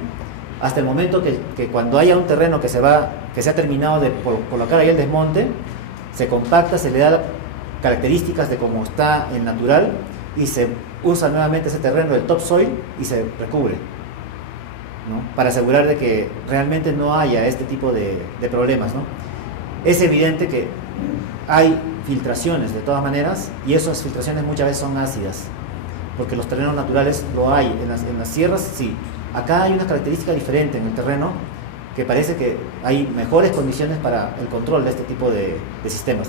hasta el momento que cuando haya un terreno que se ha terminado de colocar ahí el desmonte, se compacta, se le da características de cómo está el natural y se usa nuevamente ese terreno del topsoil y se recubre, ¿no? Para asegurar de que realmente no haya este tipo de problemas, ¿no? Es evidente que hay filtraciones de todas maneras y esas filtraciones muchas veces son ácidas, porque los terrenos naturales lo hay, en las sierras sí. Acá hay una característica diferente en el terreno que parece que hay mejores condiciones para el control de este tipo de sistemas.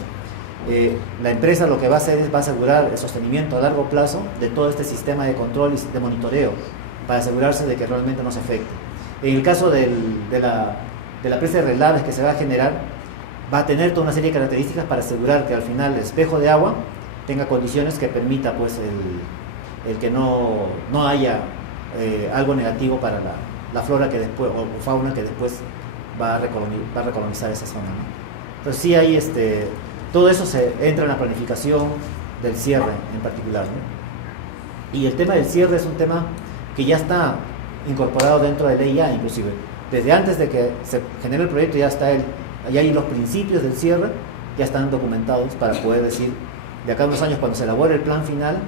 La empresa lo que va a hacer es va a asegurar el sostenimiento a largo plazo de todo este sistema de control y de monitoreo para asegurarse de que realmente no se afecte. En el caso de la presa de relaves que se va a generar, va a tener toda una serie de características para asegurar que al final el espejo de agua tenga condiciones que permita pues el que no haya algo negativo para la flora que después, o fauna que después va a recolonizar esa zona, ¿no? Entonces sí hay todo eso se entra en la planificación del cierre en particular, ¿no? Y el tema del cierre es un tema que ya está incorporado dentro de la EIA, inclusive. Desde antes de que se genere el proyecto ya hay los principios del cierre, ya están documentados para poder decir, de acá a unos años cuando se elabore el plan final,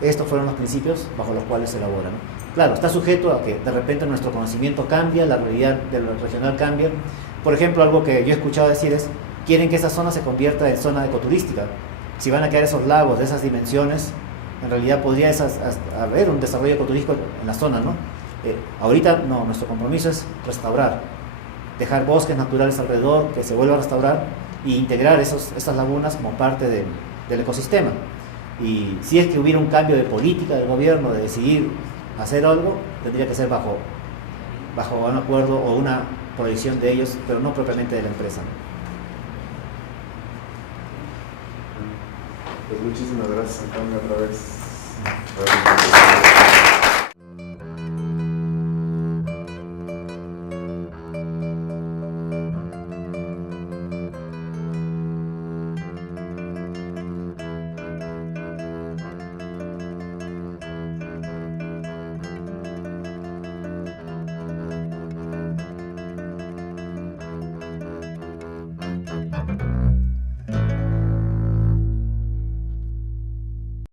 estos fueron los principios bajo los cuales se elabora, ¿no? Claro, está sujeto a que de repente nuestro conocimiento cambia, la realidad del regional cambia. Por ejemplo, algo que yo he escuchado decir es, quieren que esa zona se convierta en zona ecoturística. Si van a quedar esos lagos de esas dimensiones, en realidad podría haber un desarrollo ecoturístico en la zona, ¿no? Ahorita no, nuestro compromiso es restaurar, dejar bosques naturales alrededor, que se vuelva a restaurar e integrar esas lagunas como parte del ecosistema. Y si es que hubiera un cambio de política del gobierno de decidir hacer algo, tendría que ser bajo un acuerdo o una proyección de ellos, pero no propiamente de la empresa. Pues muchísimas gracias, Antonio, otra vez.